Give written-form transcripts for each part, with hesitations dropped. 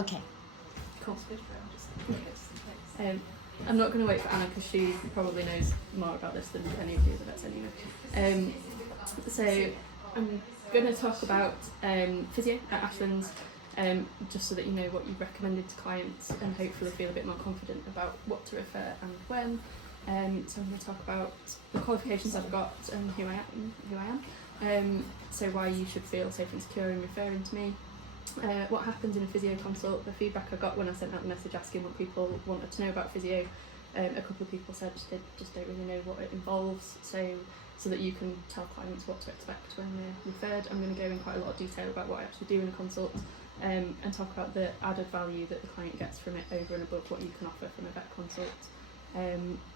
Okay. Cool. I'm not going to wait for Anna because she probably knows more about this than any of the other vets anyway. So I'm going to talk about physio at Ashlands, just so that you know what you've recommended to clients and hopefully feel a bit more confident about what to refer and when. So I'm going to talk about the qualifications I've got and who I am. So why you should feel safe and secure in referring to me. What happens in a physio consult, the feedback I got when I sent out the message asking what people wanted to know about physio, a couple of people said they just don't really know what it involves, so that you can tell clients what to expect when they're referred. I'm going to go in quite a lot of detail about what I actually do in a consult, and talk about the added value that the client gets from it over and above what you can offer from a vet consult,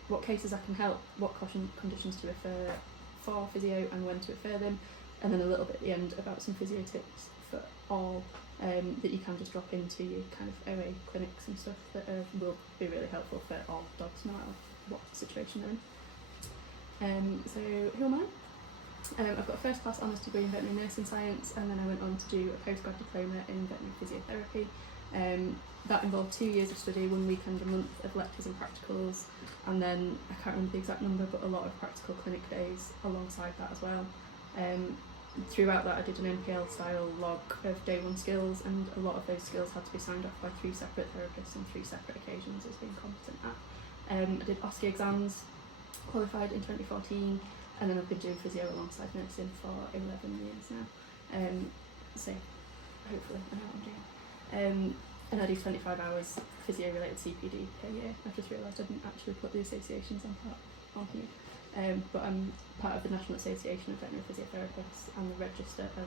what cases I can help, what conditions to refer for physio and when to refer them, and then a little bit at the end about some physio tips for all that you can just drop into your kind of OA clinics and stuff that will be really helpful for all dogs no matter what situation they're in. So who am I? I've got a first class honours degree in veterinary nursing science, and then I went on to do a postgrad diploma in veterinary physiotherapy. That involved 2 years of study, 1 weekend a month of lectures and practicals, and then I can't remember the exact number, but a lot of practical clinic days alongside that as well. Throughout that I did an NPL style log of day one skills, and a lot of those skills had to be signed off by 3 separate therapists on 3 separate occasions as being competent at. I did OSCE exams, qualified in 2014, and then I've been doing physio alongside nursing for 11 years now. So hopefully I know what I'm doing. And I do 25 hours physio related CPD per year. I've just realised I didn't actually put the associations on here. But I'm part of the National Association of Veterinary Physiotherapists and the Register of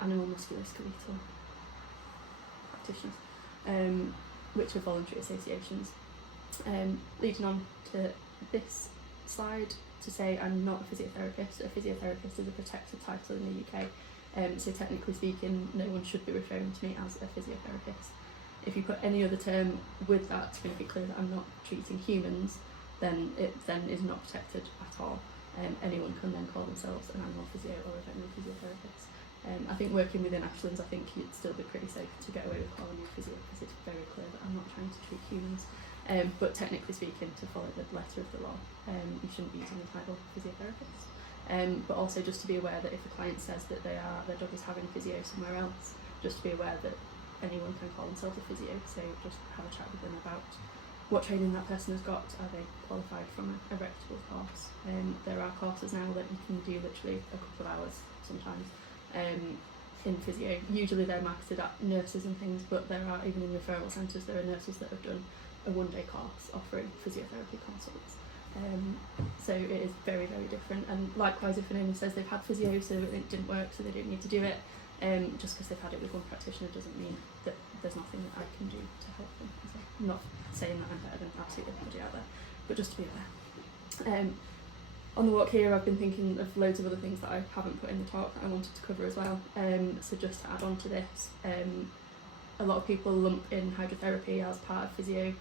Animal Musculoskeletal Practitioners, which are voluntary associations. Leading on to this slide to say I'm not a physiotherapist. A physiotherapist is a protected title in the UK, so technically speaking no one should be referring to me as a physiotherapist. If you put any other term with that to make it clear that I'm not treating humans, then it then is not protected at all. Anyone can then call themselves an animal physio or a veterinary physiotherapist. I think working within Ashlands, I think you'd still be pretty safe to get away with calling me a physio because it's very clear that I'm not trying to treat humans. But technically speaking, to follow the letter of the law, you shouldn't be using the title physiotherapist. But also just to be aware that if a client says that their dog is having physio somewhere else, just to be aware that anyone can call themselves a physio, so just have a chat with them about what training that person has got. Are they qualified from a reputable course? There are courses now that you can do literally a couple of hours sometimes in physio. Usually they're marketed at nurses and things, but there are, even in referral centres, there are nurses that have done a one-day course offering physiotherapy consults. So it is very, very different. And likewise, if an owner says they've had physio so it didn't work so they don't need to do it, just because they've had it with one practitioner doesn't mean that there's nothing that I can do to help them. So I'm not saying that I'm better than absolutely everybody out there, but just to be aware. On the walk here I've been thinking of loads of other things that I haven't put in the talk that I wanted to cover as well. So just to add on to this, a lot of people lump in hydrotherapy as part of physio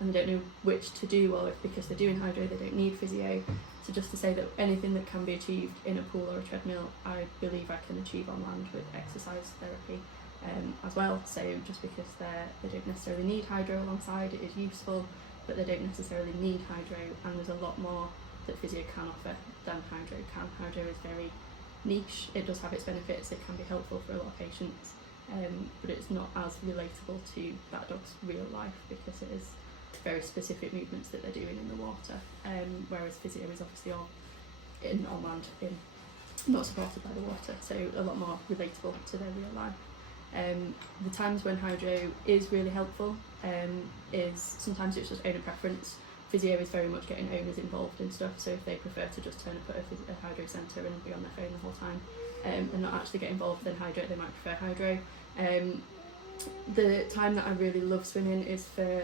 and they don't know which to do, or if because they're doing hydro they don't need physio. So just to say that anything that can be achieved in a pool or a treadmill, I believe I can achieve on land with exercise therapy as well. So just because they don't necessarily need hydro alongside, it is useful, but they don't necessarily need hydro, and there's a lot more that physio can offer than hydro can. Hydro is very niche, it does have its benefits, it can be helpful for a lot of patients, but it's not as relatable to that dog's real life because it is very specific movements that they're doing in the water, whereas physio is obviously all on land, not supported by the water, so a lot more relatable to their real life. The times when hydro is really helpful is sometimes it's just owner preference. Physio is very much getting owners involved in stuff, so if they prefer to just turn up at a hydro centre and be on their phone the whole time and not actually get involved in hydro, they might prefer hydro. The time that I really love swimming is for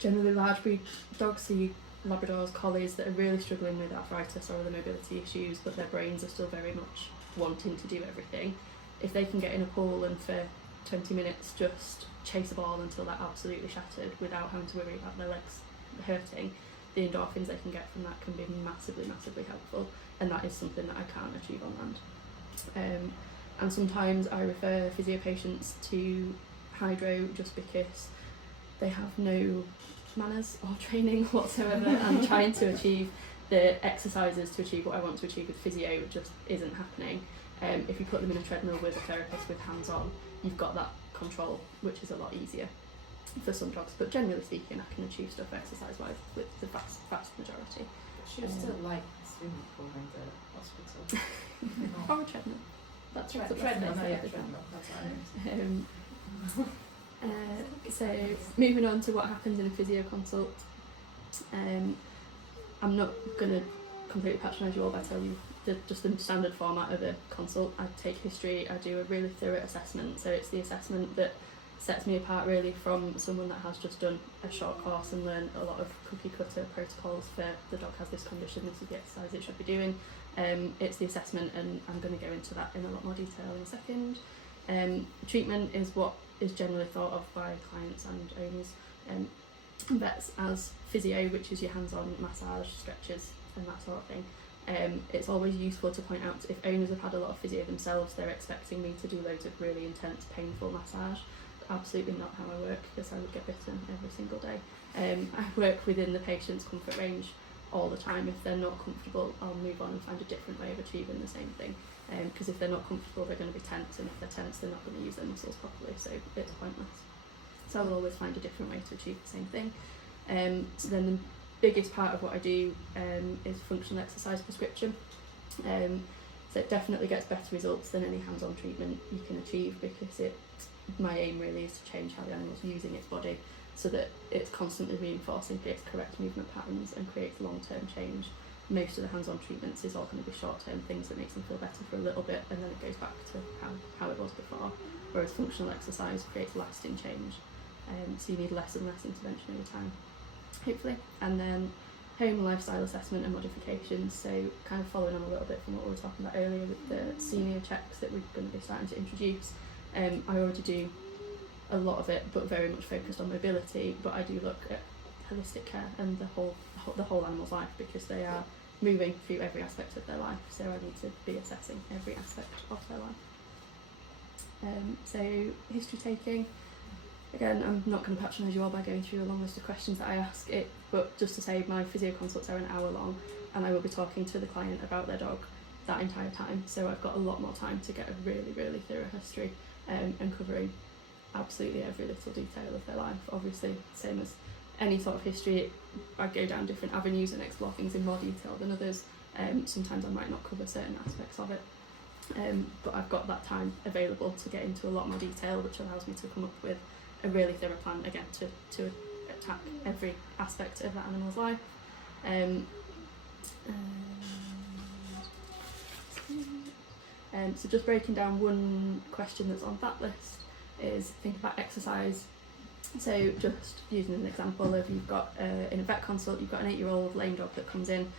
generally large breed dogs, so you Labradors, Collies that are really struggling with arthritis or other mobility issues, but their brains are still very much wanting to do everything. If they can get in a pool and for 20 minutes just chase a ball until they're absolutely shattered without having to worry about their legs hurting, the endorphins they can get from that can be massively, massively helpful, and that is something that I can't achieve on land. And sometimes I refer physio patients to hydro just because they have no manners or training whatsoever, and trying to achieve the exercises to achieve what I want to achieve with physio just isn't happening. If you put them in a treadmill with a therapist with hands-on, you've got that control, which is a lot easier for some dogs, but generally speaking I can achieve stuff exercise-wise with the vast majority. She was still like swimming pool in the hospital. Or a treadmill. That's the best treadmill, way to say yeah, it. treadmill, that's what I meant. So moving on to what happens in a physio consult. I'm not going to completely patronise you all by telling you just the standard format of a consult. I take history, I do a really thorough assessment, so it's the assessment that sets me apart really from someone that has just done a short course and learned a lot of cookie cutter protocols for the dog has this condition, this is the exercise it should be doing. It's the assessment, and I'm going to go into that in a lot more detail in a second. Treatment is what is generally thought of by clients and owners, vets, as physio, which is your hands-on massage, stretches and that sort of thing. It's always useful to point out if owners have had a lot of physio themselves, they're expecting me to do loads of really intense, painful massage. Absolutely not how I work, because I would get bitten every single day. I work within the patient's comfort range all the time. If they're not comfortable, I'll move on and find a different way of achieving the same thing. Because if they're not comfortable, they're going to be tense, and if they're tense, they're not going to use their muscles properly, so it's pointless. So I'll always find a different way to achieve the same thing. So then the biggest part of what I do is functional exercise prescription. So it definitely gets better results than any hands-on treatment you can achieve, because my aim really is to change how the animal's using its body so that it's constantly reinforcing its correct movement patterns and creates long-term change. Most of the hands-on treatments is all going to be short-term things that makes them feel better for a little bit, and then it goes back to how it was before, whereas functional exercise creates lasting change. So you need less and less intervention over time, hopefully. And then home lifestyle assessment and modifications, so kind of following on a little bit from what we were talking about earlier with the senior checks that we're going to be starting to introduce. I already do a lot of it, but very much focused on mobility, but I do look at holistic care and the whole animal's life, because they are moving through every aspect of their life, so I need to be assessing every aspect of their life. So history taking, again, I'm not going to patronise you all by going through a long list of questions that I ask, but just to say my physio consults are an hour long, and I will be talking to the client about their dog that entire time, so I've got a lot more time to get a really, really thorough history and covering absolutely every little detail of their life. Obviously, same as any sort of history, I go down different avenues and explore things in more detail than others. Sometimes I might not cover certain aspects of it, but I've got that time available to get into a lot more detail, which allows me to come up with a really thorough plan, again, to attack every aspect of that animal's life. So just breaking down one question that's on that list is think about exercise. So just using an example of, you've got in a vet consult, you've got an 8-year-old lame dog that comes in,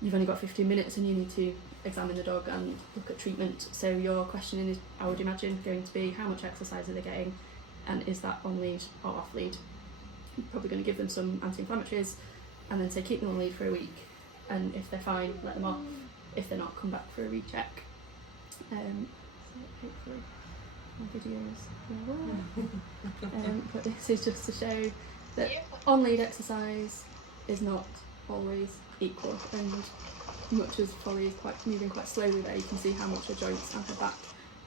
you've only got 15 minutes and you need to examine the dog and look at treatment. So your questioning is, I would imagine, going to be how much exercise are they getting, and is that on lead or off lead? You're probably going to give them some anti-inflammatories and then say keep them on lead for a week, and if they're fine, let them off. If they're not, come back for a recheck. So hopefully my videos will work. But this is just to show that on-lead exercise is not always equal, and much as Polly is moving quite slowly there, you can see how much her joints and her back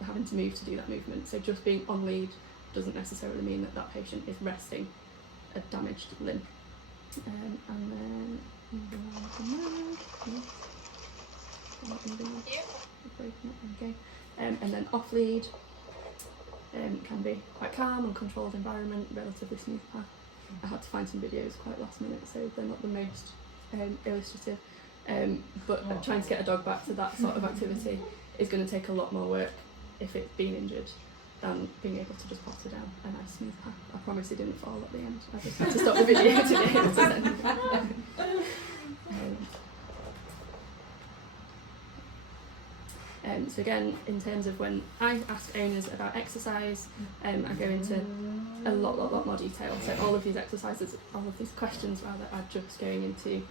are having to move to do that movement. So just being on lead doesn't necessarily mean that that patient is resting a damaged limb. And then and then off lead can be quite calm and controlled environment, relatively smooth path. I had to find some videos quite last minute, so they're not the most illustrative, but trying to get a dog back to that sort of activity is going to take a lot more work if it's been injured than being able to just potter down a nice smooth path. I promise it didn't fall at the end. I just had to stop the video to be able to send it back. So again, in terms of when I ask owners about exercise, I go into a lot more detail. So all of these exercises, all of these questions rather, are just going into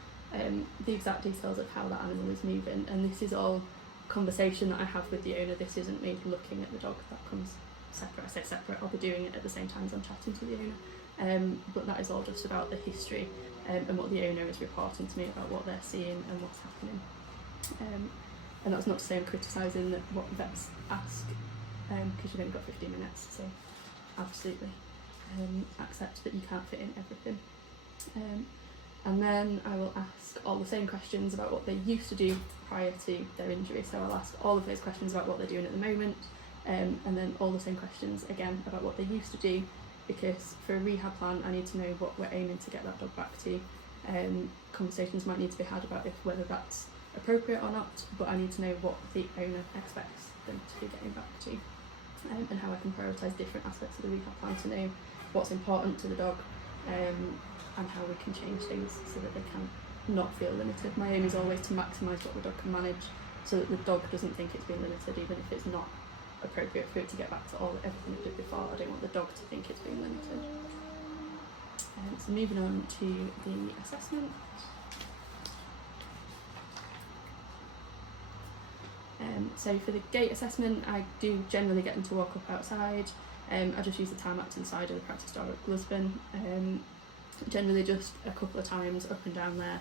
the exact details of how that animal is moving. And this is all conversation that I have with the owner. This isn't me looking at the dog that comes separate. I say separate, I'll be doing it at the same time as I'm chatting to the owner. But that is all just about the history and what the owner is reporting to me about what they're seeing and what's happening. And that's not to say I'm criticising what vets ask, because you've only got 15 minutes, so absolutely accept that you can't fit in everything. And then I will ask all the same questions about what they used to do prior to their injury. So I'll ask all of those questions about what they're doing at the moment, and then all the same questions again about what they used to do, because for a rehab plan I need to know what we're aiming to get that dog back to. Conversations might need to be had about whether that's appropriate or not, but I need to know what the owner expects them to be getting back to, and how I can prioritise different aspects of the rehab plan to know what's important to the dog, and how we can change things so that they can not feel limited. My aim is always to maximise what the dog can manage, so that the dog doesn't think it's being limited, even if it's not appropriate for it to get back to everything it did before. I don't want the dog to think it's being limited. So moving on to the assessment. So for the gait assessment, I do generally get them to walk up outside. I just use the tarmac to the side of the practice door at Glusburn. Generally just a couple of times up and down there.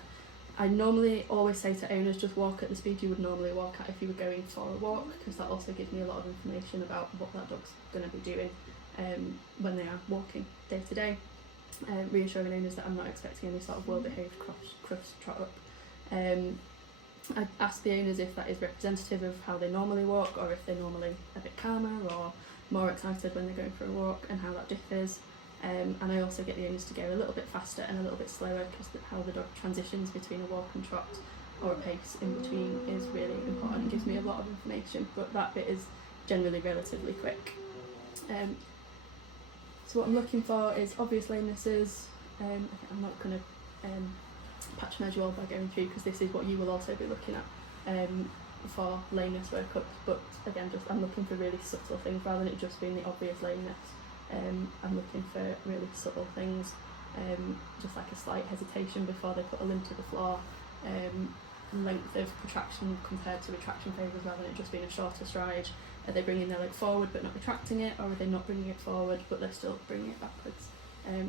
I normally always say to owners, just walk at the speed you would normally walk at if you were going for a walk, because that also gives me a lot of information about what that dog's going to be doing when they are walking day to day. Reassuring owners that I'm not expecting any sort of well-behaved cross trot up. I ask the owners if that is representative of how they normally walk, or if they're normally a bit calmer or more excited when they're going for a walk, and how that differs. And I also get the owners to go a little bit faster and a little bit slower, because how the dog transitions between a walk and trot, or a pace in between, is really important and gives me a lot of information, but that bit is generally relatively quick. So what I'm looking for is obvious lamenesses. I'm not going to patronise you all by going through, because this is what you will also be looking at for lameness workup, but again, just I'm looking for really subtle things rather than it just being the obvious lameness. I'm looking for really subtle things, just like a slight hesitation before they put a limb to the floor, length of protraction compared to retraction phases rather than it just being a shorter stride. Are they bringing their leg forward but not retracting it, or are they not bringing it forward but they're still bringing it backwards?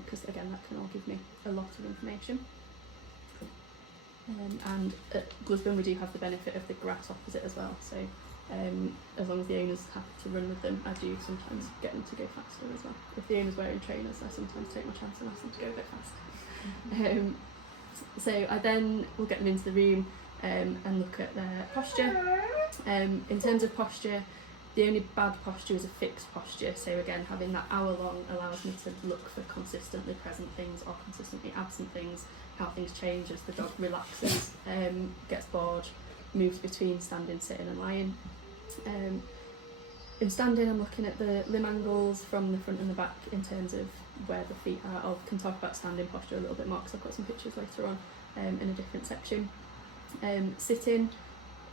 Because again, that can all give me a lot of information. And at Glusburn we do have the benefit of the grass opposite as well, so as long as the owner's happy to run with them, I do sometimes get them to go faster as well. If the owner's wearing trainers, I sometimes take my chance and ask them to go a bit faster. So I then will get them into the room and look at their posture. In terms of posture, the only bad posture is a fixed posture, so again, having that hour long allows me to look for consistently present things or consistently absent things, how things change as the dog relaxes, gets bored, moves between standing, sitting and lying. In standing, I'm looking at the limb angles from the front and the back in terms of where the feet are. I can talk about standing posture a little bit more because I've got some pictures later on in a different section. Sitting,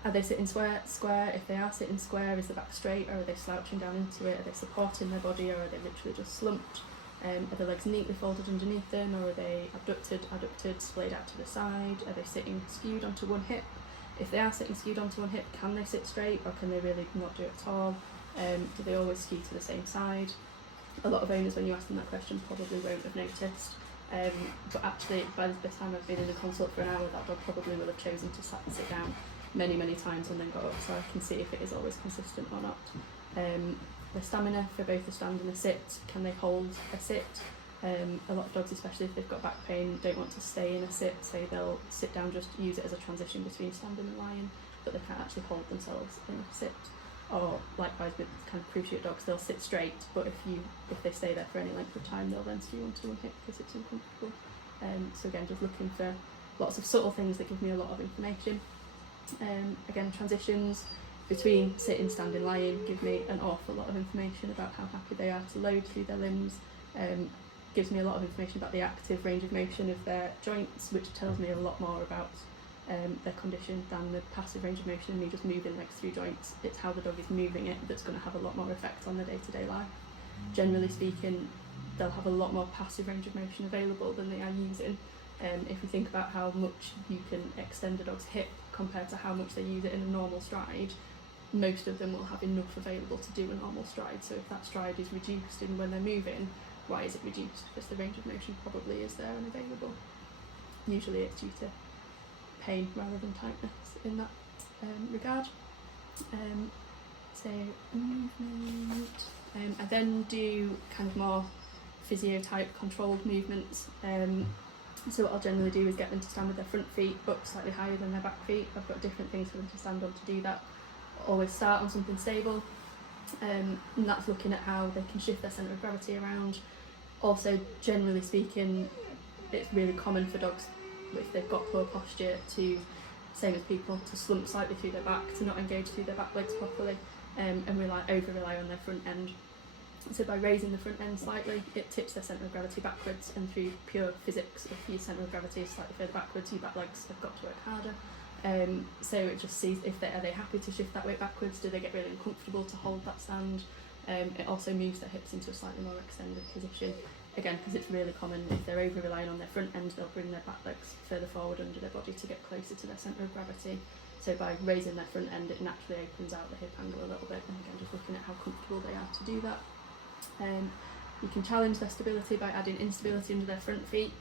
are they sitting square? If they are sitting square, is the back straight, or are they slouching down into it? Are they supporting their body, or are they literally just slumped? Are the legs neatly folded underneath them, or are they abducted, splayed out to the side? Are they sitting skewed onto one hip? If they are sitting skewed onto one hip, can they sit straight, or can they really not do it at all? Do they always skew to the same side? A lot of owners, when you ask them that question, probably won't have noticed. But actually, by this time I've been in the consult for an hour, that dog probably will have chosen to sit down many times and then got up, so I can see if it is always consistent or not. The stamina for both the stand and the sit, can they hold a sit? A lot of dogs, especially if they've got back pain, don't want to stay in a sit, so they'll sit down, just use it as a transition between standing and lying, but they can't actually hold themselves in a sit. Or likewise with kind of cruciate dogs, they'll sit straight, but if they stay there for any length of time, they'll then skew onto one hip because it's uncomfortable. So again, just looking for lots of subtle things that give me a lot of information. Again, transitions between sitting, standing, lying give me an awful lot of information about how happy they are to load through their limbs. Gives me a lot of information about the active range of motion of their joints, which tells me a lot more about their condition than the passive range of motion and me just moving legs through joints. It's how the dog is moving it that's going to have a lot more effect on their day-to-day life. Generally speaking, they'll have a lot more passive range of motion available than they are using. If you think about how much you can extend a dog's hip compared to how much they use it in a normal stride, most of them will have enough available to do a normal stride. So if that stride is reduced in when they're moving, why is it reduced? Because the range of motion probably is there and available. Usually it's due to pain rather than tightness in that regard. So movement. I then do kind of more physio type controlled movements. So what I'll generally do is get them to stand with their front feet up slightly higher than their back feet. I've got different things for them to stand on to do that. Always start on something stable, and that's looking at how they can shift their centre of gravity around. Also, generally speaking, it's really common for dogs, if they've got poor posture, to, same as people, to slump slightly through their back, to not engage through their back legs properly, and over-rely on their front end. So by raising the front end slightly, it tips their centre of gravity backwards, and through pure physics, if your centre of gravity is slightly further backwards, your back legs have got to work harder. So it just sees if are they happy to shift that weight backwards, do they get really uncomfortable to hold that stand. It also moves their hips into a slightly more extended position, again because it's really common if they're over relying on their front end, they'll bring their back legs further forward under their body to get closer to their centre of gravity. So by raising their front end, it naturally opens out the hip angle a little bit, and again just looking at how comfortable they are to do that. You can challenge their stability by adding instability under their front feet,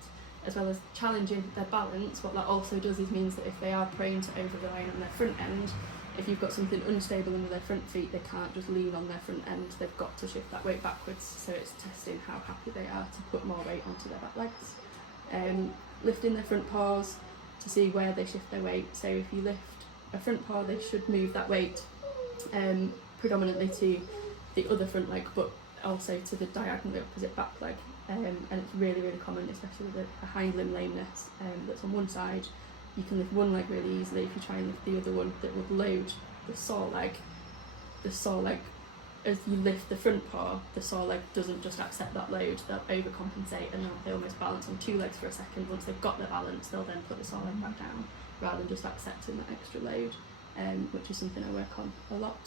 as well as challenging their balance. What that also does is means that if they are prone to over-relying on their front end, if you've got something unstable under their front feet, they can't just lean on their front end, they've got to shift that weight backwards, so it's testing how happy they are to put more weight onto their back legs. Lifting their front paws to see where they shift their weight. So if you lift a front paw, they should move that weight predominantly to the other front leg, but also to the diagonally opposite back leg. And it's really, really common, especially with a hind limb lameness that's on one side. You can lift one leg really easily. If you try and lift the other one, that would load the sore leg. The sore leg, as you lift the front paw, the sore leg doesn't just accept that load, they'll overcompensate and they almost balance on two legs for a second. Once they've got their balance, they'll then put the sore leg back down, rather than just accepting that extra load, which is something I work on a lot.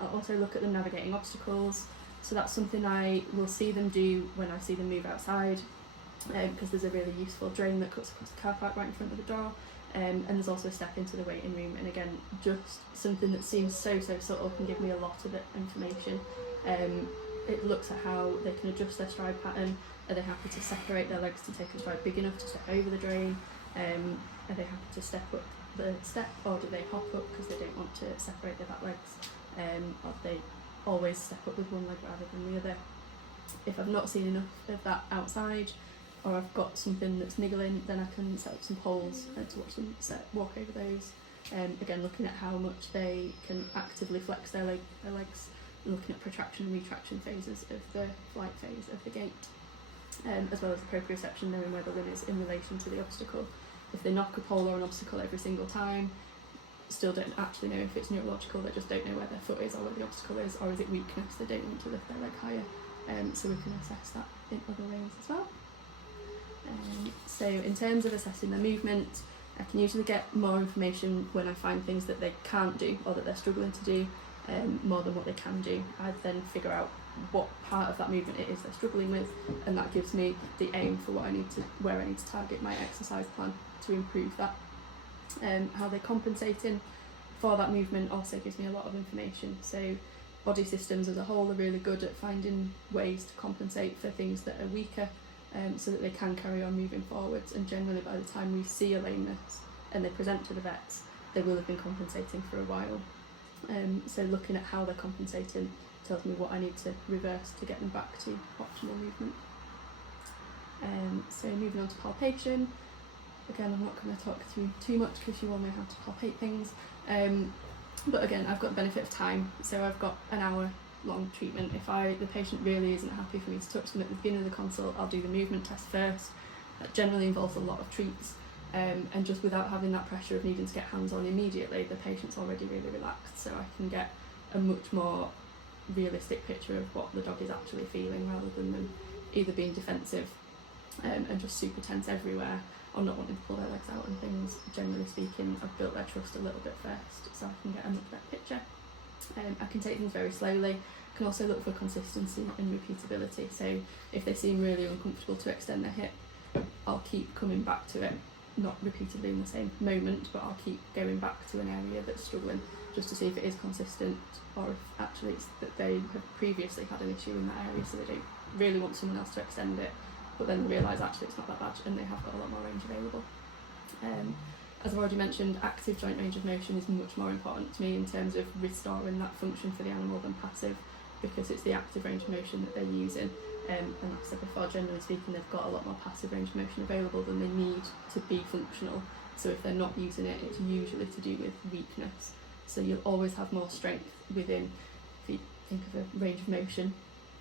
I'll also look at them navigating obstacles. So that's something I will see them do when I see them move outside, because there's a really useful drain that cuts across the car park right in front of the door, and there's also a step into the waiting room, and again just something that seems so subtle can give me a lot of information. It looks at how they can adjust their stride pattern. Are they happy to separate their legs to take a stride big enough to step over the drain? Are they happy to step up the step, or do they hop up because they don't want to separate their back legs? Or do they always step up with one leg rather than the other? If I've not seen enough of that outside, or I've got something that's niggling, then I can set up some poles to watch them walk over those. Again, looking at how much they can actively flex their legs, looking at protraction and retraction phases of the flight phase of the gait, as well as proprioception, knowing where the limb is in relation to the obstacle. If they knock a pole or an obstacle every single time, still don't actually know if it's neurological, they just don't know where their foot is or where the obstacle is, or is it weakness, they don't want to lift their leg higher. So we can assess that in other ways as well. So in terms of assessing their movement, I can usually get more information when I find things that they can't do or that they're struggling to do, more than what they can do. I then figure out what part of that movement it is they're struggling with, and that gives me the aim for where I need to target my exercise plan to improve that. How they're compensating for that movement also gives me a lot of information. So body systems as a whole are really good at finding ways to compensate for things that are weaker, so that they can carry on moving forwards, and generally by the time we see a lameness and they present to the vets, they will have been compensating for a while. So looking at how they're compensating tells me what I need to reverse to get them back to optimal movement. So moving on to palpation. Again, I'm not going to talk through too much because you all know how to palpate things. But again, I've got the benefit of time, so I've got an hour long treatment. If the patient really isn't happy for me to touch them at the beginning of the consult, I'll do the movement test first. That generally involves a lot of treats, and just without having that pressure of needing to get hands on immediately, the patient's already really relaxed, so I can get a much more realistic picture of what the dog is actually feeling, rather than them either being defensive and just super tense everywhere, or not wanting to pull their legs out and things. Generally speaking, I've built their trust a little bit first, so I can get a much better picture. I can take things very slowly. I can also look for consistency and repeatability. So if they seem really uncomfortable to extend their hip, I'll keep coming back to it not repeatedly in the same moment, but I'll keep going back to an area that's struggling just to see if it is consistent, or if actually it's that they have previously had an issue in that area, so they don't really want someone else to extend it, but then realise actually it's not that bad and they have got a lot more range available. As I've already mentioned, active joint range of motion is much more important to me in terms of restoring that function for the animal than passive, because it's the active range of motion that they're using. And like I said before, generally speaking, they've got a lot more passive range of motion available than they need to be functional. So if they're not using it, it's usually to do with weakness. So you'll always have more strength within, if you think of a range of motion,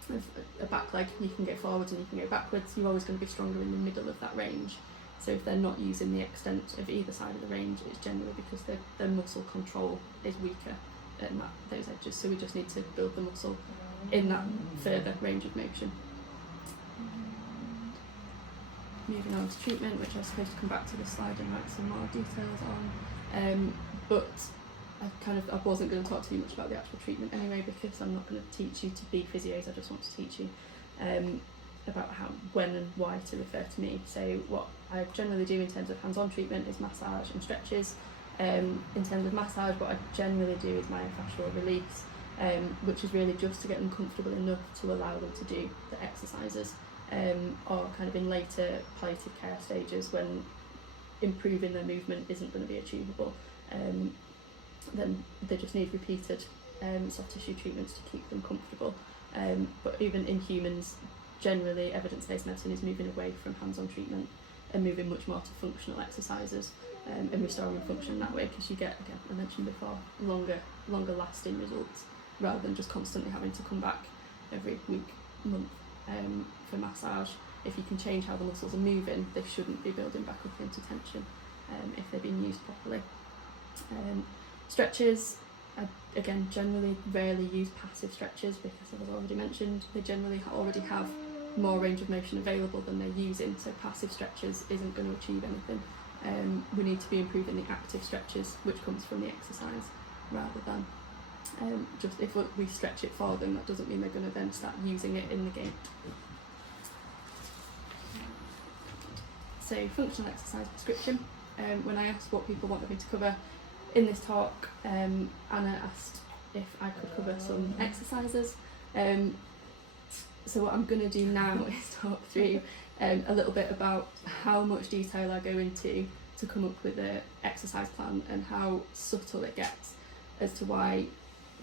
of a back leg, you can go forwards and you can go backwards, you're always going to be stronger in the middle of that range. So if they're not using the extent of either side of the range, it's generally because their muscle control is weaker at those edges. So we just need to build the muscle in that further range of motion. Moving on to treatment, which I was supposed to come back to this slide and write some more details on. But I wasn't going to talk too much about the actual treatment anyway, because I'm not going to teach you to be physios. I just want to teach you about how, when and why to refer to me. So what I generally do in terms of hands-on treatment is massage and stretches. In terms of massage, what I generally do is myofascial release, which is really just to get them comfortable enough to allow them to do the exercises, or kind of in later palliative care stages when improving their movement isn't going to be achievable. Then they just need repeated soft tissue treatments to keep them comfortable. But even in humans, generally evidence-based medicine is moving away from hands-on treatment and moving much more to functional exercises and restoring function that way, because you get, again, I mentioned before, longer lasting results rather than just constantly having to come back every week, month for massage. If you can change how the muscles are moving, they shouldn't be building back up into tension if they're being used properly. Stretches, I again generally rarely use passive stretches because, as I've already mentioned, they generally already have more range of motion available than they're using, so passive stretches isn't going to achieve anything. We need to be improving the active stretches, which comes from the exercise, rather than just if we stretch it for them, that doesn't mean they're going to then start using it in the game. So functional exercise prescription. When I asked what people wanted me to cover in this talk, Anna asked if I could cover some exercises. So what I'm going to do now is talk through a little bit about how much detail I go into to come up with an exercise plan and how subtle it gets as to why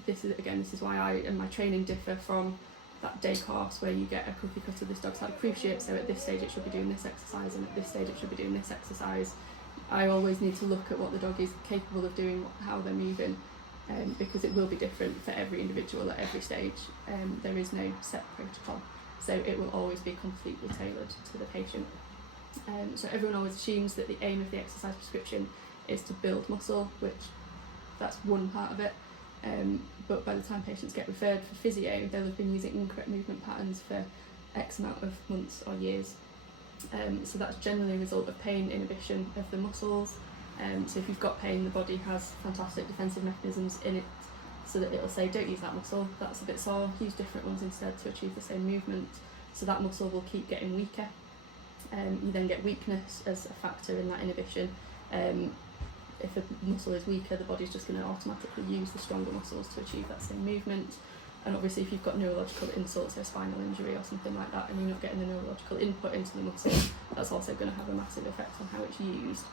this is why I and my training differ from that day course where you get a cookie cutter, this dog's had a cruciate, so at this stage it should be doing this exercise and at this stage it should be doing this exercise. I always need to look at what the dog is capable of doing, how they're moving, because it will be different for every individual at every stage. There is no set protocol, so it will always be completely tailored to the patient. So everyone always assumes that the aim of the exercise prescription is to build muscle, which that's one part of it. But by the time patients get referred for physio, they'll have been using incorrect movement patterns for X amount of months or years. So that's generally a result of pain inhibition of the muscles. So if you've got pain, the body has fantastic defensive mechanisms in it, so that it'll say, don't use that muscle, that's a bit sore, use different ones instead to achieve the same movement. So that muscle will keep getting weaker. You then get weakness as a factor in that inhibition. If a muscle is weaker, the body's just going to automatically use the stronger muscles to achieve that same movement. And obviously if you've got neurological insults, so a spinal injury or something like that, and you're not getting the neurological input into the muscle, that's also going to have a massive effect on how it's used.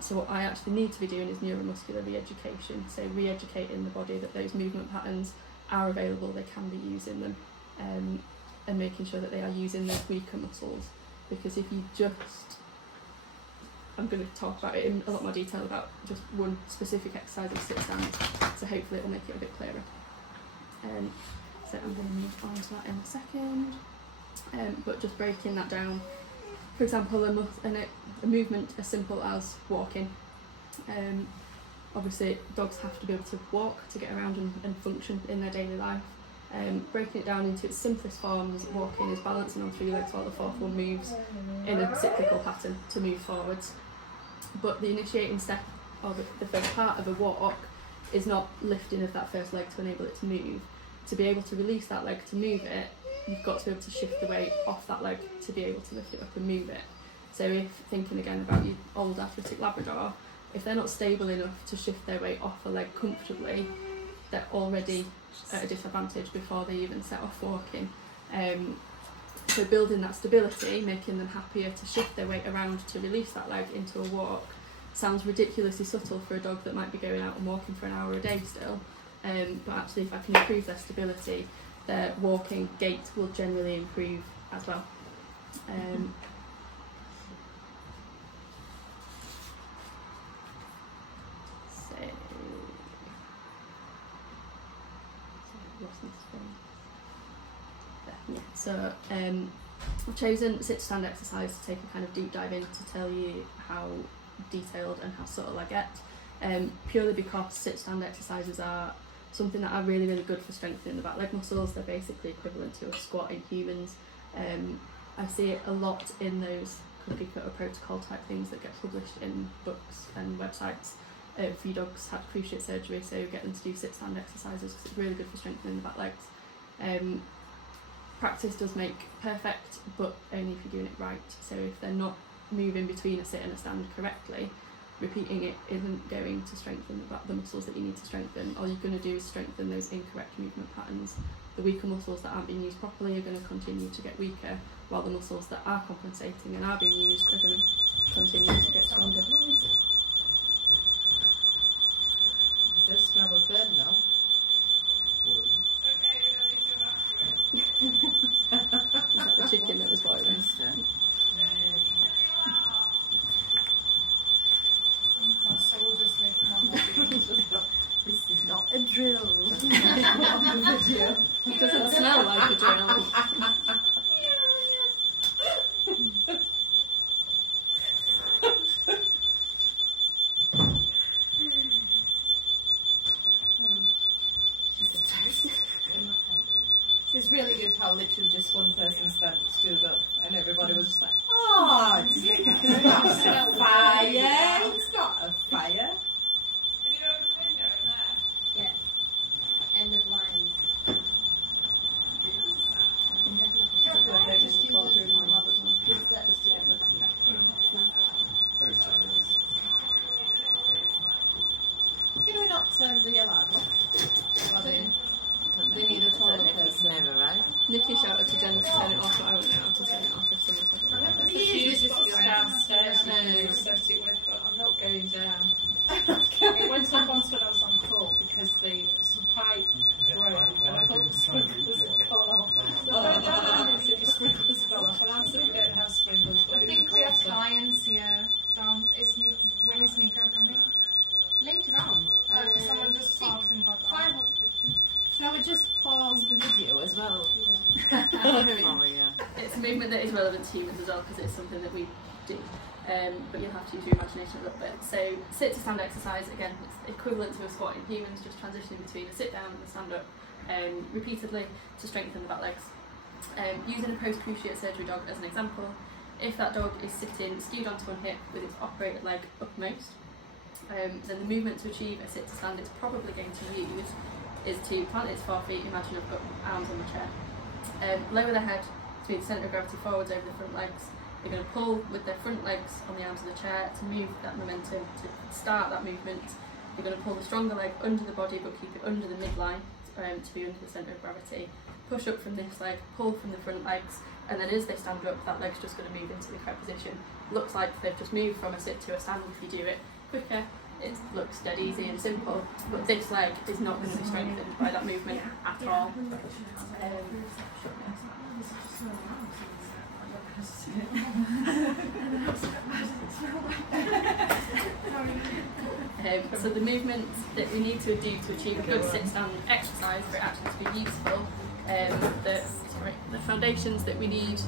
So what I actually need to be doing is neuromuscular re-education, so re-educating the body that those movement patterns are available, they can be using them, and making sure that they are using those weaker muscles. Because if you just, I'm going to talk about it in a lot more detail about just one specific exercise of sit stands, so hopefully it will make it a bit clearer. So I'm going to move on to that in a second, but just breaking that down. For example, a movement as simple as walking. Obviously dogs have to be able to walk to get around and function in their daily life. Breaking it down into its simplest forms, walking is balancing on 3 legs while the fourth one moves in a cyclical pattern to move forwards. But the initiating step, or the first part of a walk, is not lifting of that first leg to enable it to move. To be able to release that leg to move it, you've got to be able to shift the weight off that leg to be able to lift it up and move it. So if thinking again about your old athletic Labrador, if they're not stable enough to shift their weight off a leg comfortably, they're already at a disadvantage before they even set off walking. So building that stability, making them happier to shift their weight around to release that leg into a walk, sounds ridiculously subtle for a dog that might be going out and walking for an hour a day still. But actually, if I can improve their stability, their walking gait will generally improve as well. So I've chosen sit-to-stand exercise to take a kind of deep dive in to tell you how detailed and how subtle I get, purely because sit-stand exercises are something that are really, really good for strengthening the back leg muscles. They're basically equivalent to a squat in humans. I see it a lot in those cookie cutter protocol type things that get published in books and websites. For your dogs had cruciate surgery, so get them to do sit-stand exercises because it's really good for strengthening the back legs. Practice does make perfect, but only if you're doing it right. So if they're not moving between a sit and a stand correctly, repeating it isn't going to strengthen the muscles that you need to strengthen. All you're going to do is strengthen those incorrect movement patterns. The weaker muscles that aren't being used properly are going to continue to get weaker, while the muscles that are compensating and are being used are going to continue to get stronger. Does this smell of bird now? Is that the chicken that was boiling? So we'll just make more. This is not a drill. It doesn't smell like a drill. It's really good how literally just one person stood up and everybody was just like, oh, it's not a fire. It's not a fire. Can you open the window in there? Yeah. End of line. Can we not turn the alarm off? They need a taller person. Nikki shouted to Jen to turn it off, but I wouldn't know how to turn it off if someone said it. The fuse is downstairs and set it with, but I'm not going down. It went up once when I was on call because some pipe broke and I thought the sprinklers had gone off. So I went down and said the sprinklers had gone off, and I absolutely don't have sprinklers. But I think we have clients here. When is Nico coming? Later on. Someone just parked and got 5 Shall we just pause the video as well? It's a movement that is relevant to humans as well because it's something that we do, but you'll have to use your imagination a little bit. So sit-to-stand exercise, again, it's equivalent to a squat in humans, just transitioning between a sit-down and a stand-up repeatedly to strengthen the back legs. Using a post-cruciate surgery dog as an example, if that dog is sitting skewed onto one hip with its operated leg uppermost, then the movement to achieve a sit-to-stand it's probably going to use is to plant its forefeet. Imagine I've got arms on the chair. Lower the head to move the centre of gravity forwards over the front legs. They're going to pull with their front legs on the arms of the chair to move that momentum, to start that movement. You're going to pull the stronger leg under the body but keep it under the midline to be under the centre of gravity. Push up from this leg, pull from the front legs, and then as they stand up, that leg's just going to move into the correct position. Looks like they've just moved from a sit to a stand if you do it quicker. It looks dead easy and simple, but this leg is not going to be strengthened by that movement at all. So the movement that we need to do to achieve a good sit-stand exercise for it actually to be useful, the foundations that we need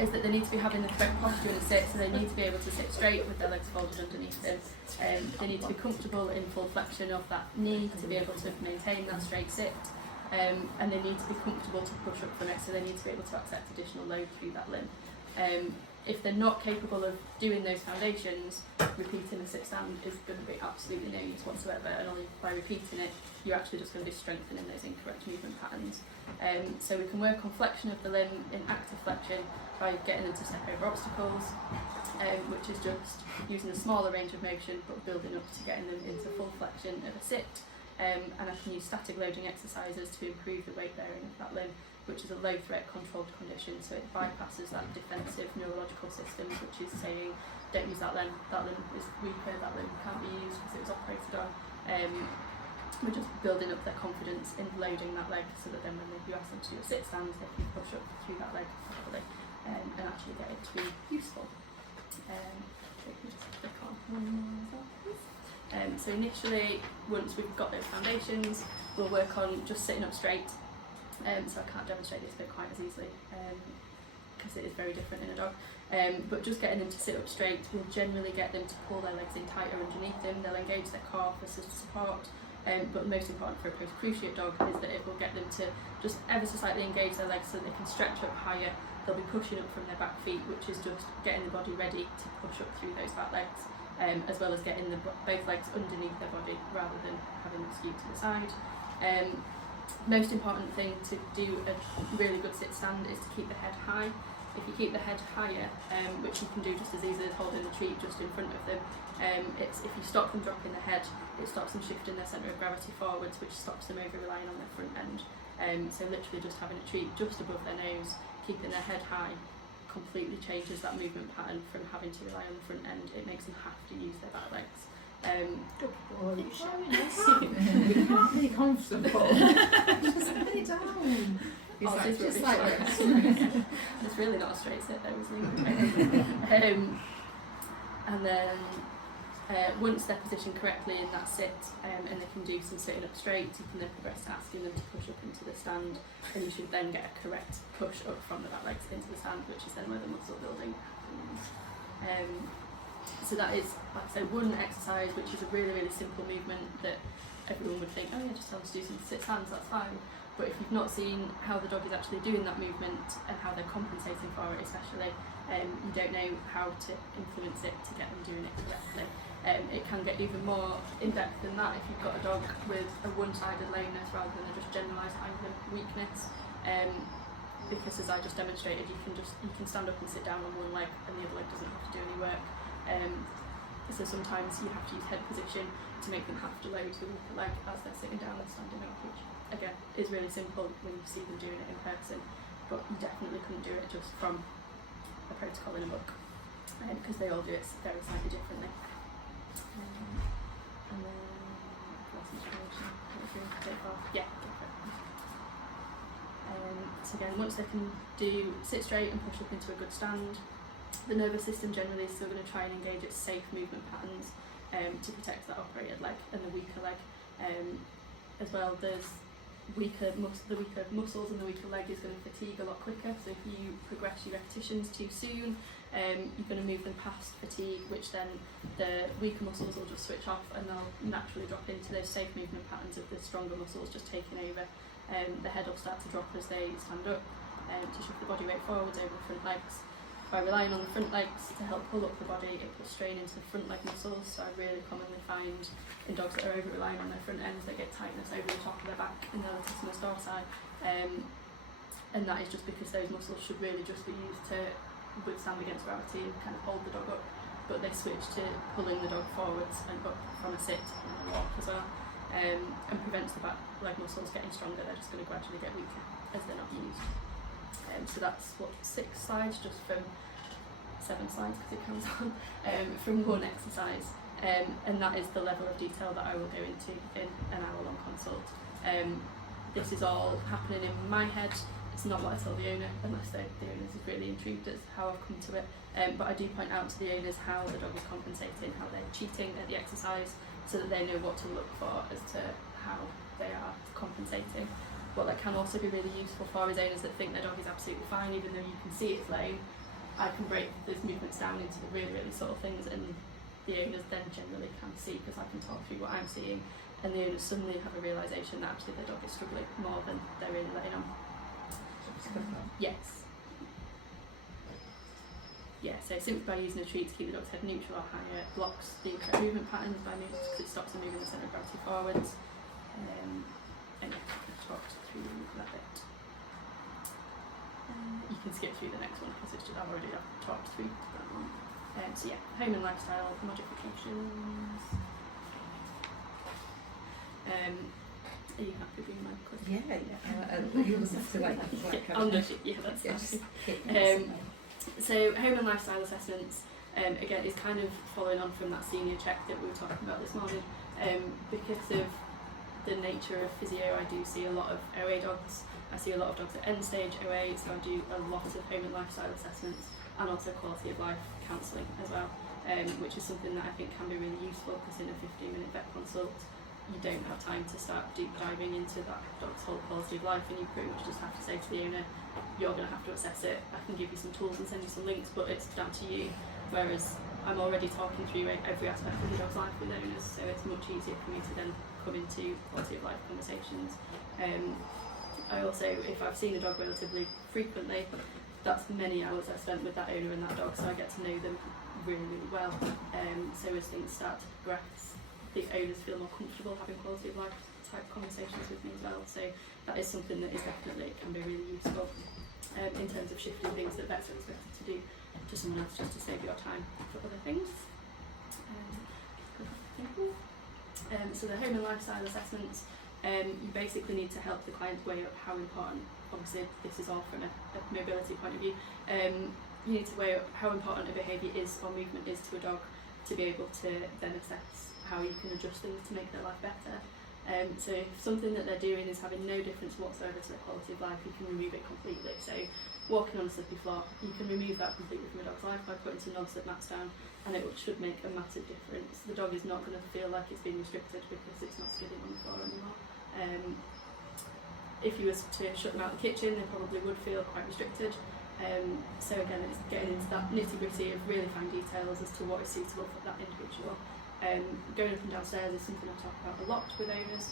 is that they need to be having the correct posture in a sit, so they need to be able to sit straight with their legs folded underneath them. They need to be comfortable in full flexion of that knee to be able to maintain that straight sit, and they need to be comfortable to push up from it, so they need to be able to accept additional load through that limb. if they're not capable of doing those foundations, repeating a sit stand is going to be absolutely no use whatsoever, and only by repeating it you're actually just going to be strengthening those incorrect movement patterns. So we can work on flexion of the limb in active flexion by getting them to step over obstacles, which is just using a smaller range of motion but building up to getting them into full flexion of a sit. And I can use static loading exercises to improve the weight bearing of that limb, which is a low threat controlled condition, so it bypasses that defensive neurological system, which is saying don't use that limb is weaker, that limb can't be used because it was operated on. We're just building up their confidence in loading that leg, so that then when you ask them to do a sit stand, they can push up through that leg properly and actually get it to be useful. If we just click on one more as well, please. So initially, once we've got those foundations, we'll work on just sitting up straight. So I can't demonstrate this bit quite as easily because it is very different in a dog. But just getting them to sit up straight will generally get them to pull their legs in tighter underneath them. They'll engage their core for support. But most important for a post-cruciate dog is that it will get them to just ever so slightly engage their legs so they can stretch up higher. They'll be pushing up from their back feet, which is just getting the body ready to push up through those back legs, as well as getting both legs underneath their body rather than having them skewed to the side. Most important thing to do a really good sit stand is to keep the head high. If you keep the head higher, which you can do just as easily as holding the treat just in front of them, if you stop them dropping their head, it stops them shifting their centre of gravity forwards, which stops them over relying on their front end. So literally just having a treat just above their nose, keeping their head high, completely changes that movement pattern from having to rely on the front end. It makes them have to use their back legs. Good boy. You can't be comfortable. Just lay down. He's Oh, like, this just will be like fine. this. It's really not a straight sit though, isn't it? And then once they're positioned correctly in that sit and they can do some sitting up straight, you can then progress to asking them to push up into the stand, and you should then get a correct push up from the back legs into the stand, which is then where the muscle building happens. So that is, like I say, one exercise which is a really, really simple movement that everyone would think, oh yeah, just tell them to do some sit stands, that's fine. But if you've not seen how the dog is actually doing that movement and how they're compensating for it especially, you don't know how to influence it to get them doing it correctly. It can get even more in-depth than that if you've got a dog with a one-sided lameness rather than a just generalised ankle weakness. Because as I just demonstrated, you can stand up and sit down on one leg and the other leg doesn't have to do any work. So sometimes you have to use head position to make them have to load the weaker leg as they're sitting down and standing up, which again is really simple when you see them doing it in person, but you definitely couldn't do it just from a protocol in a book, because they all do it very slightly differently. And then lost information. Yeah. So again, once they can do sit straight and push up into a good stand, the nervous system generally is still going to try and engage its safe movement patterns to protect that operated leg and the weaker leg. As well, there's the weaker muscles and the weaker leg is going to fatigue a lot quicker. So if you progress your repetitions too soon, you're going to move them past fatigue, which then the weaker muscles will just switch off and they'll naturally drop into those safe movement patterns of the stronger muscles just taking over. The head will start to drop as they stand up to shift the body weight forwards over the front legs. By relying on the front legs to help pull up the body, it puts strain into the front leg muscles. So I really commonly find in dogs that are over relying on their front ends, they get tightness over the top of their back in their latissimus dorsi, and that is just because those muscles should really just be used to withstand against gravity and kind of hold the dog up, but they switch to pulling the dog forwards and up from a sit and a walk as well, and prevents the back leg muscles getting stronger. They're just going to gradually get weaker as they're not used. So that's 6 slides just from 7 slides because it comes on from one exercise, and that is the level of detail that I will go into in an hour-long consult. This is all happening in my head. It's not what I tell the owner unless the owner is really intrigued as how I've come to it. But I do point out to the owners how the dog is compensating, how they're cheating at the exercise, so that they know what to look for as to how they are compensating. What that can also be really useful for is owners that think their dog is absolutely fine, even though you can see it's lame. I can break those movements down into the really, really subtle things, and the owners then generally can see because I can talk through what I'm seeing, and the owners suddenly have a realisation that actually their dog is struggling more than they're really letting on. Yes. yeah, so simply by using a treat to keep the dog's head neutral or higher, blocks the incorrect movement patterns by moving because it stops them moving the centre of gravity forwards. And yeah, I've talked through that bit. You can skip through the next one because it's just, I've already talked through that one. So yeah, home and lifestyle modifications. Are you happy being my quiz? You listen to like Oh no, yeah, that's fine. So home and lifestyle assessments, again, is kind of following on from that senior check that we were talking about this morning. Because of the nature of physio, I do see a lot of OA dogs. I see a lot of dogs at end stage OA, so I do a lot of home and lifestyle assessments and also quality of life counselling as well, which is something that I think can be really useful because in a 15-minute vet consult you don't have time to start deep diving into that dog's whole quality of life, and you pretty much just have to say to the owner, you're going to have to assess it. I can give you some tools and send you some links, but it's down to you. Whereas I'm already talking through every aspect of the dog's life with owners, so it's much easier for me to then come into quality of life conversations. I also, if I've seen a dog relatively frequently, that's many hours I've spent with that owner and that dog, so I get to know them really, really well. So as things start to progress, the owners feel more comfortable having quality of life type conversations with me as well. So that is something that is definitely, can be really useful in terms of shifting things that vets are expected to do to someone else just to save your time for other things. So the home and lifestyle assessments, you basically need to help the client weigh up how important, obviously this is all from a mobility point of view, you need to weigh up how important a behaviour is or movement is to a dog to be able to then assess how you can adjust things to make their life better. So if something that they're doing is having no difference whatsoever to their quality of life, you can remove it completely. So walking on a slippy floor, you can remove that completely from a dog's life by putting some non-slip mats down, and it should make a massive difference. The dog is not going to feel like it's being restricted because it's not skidding on the floor anymore. If you was to shut them out of the kitchen, they probably would feel quite restricted. So again, it's getting into that nitty-gritty of really fine details as to what is suitable for that individual. Going up and downstairs is something I talk about a lot with owners.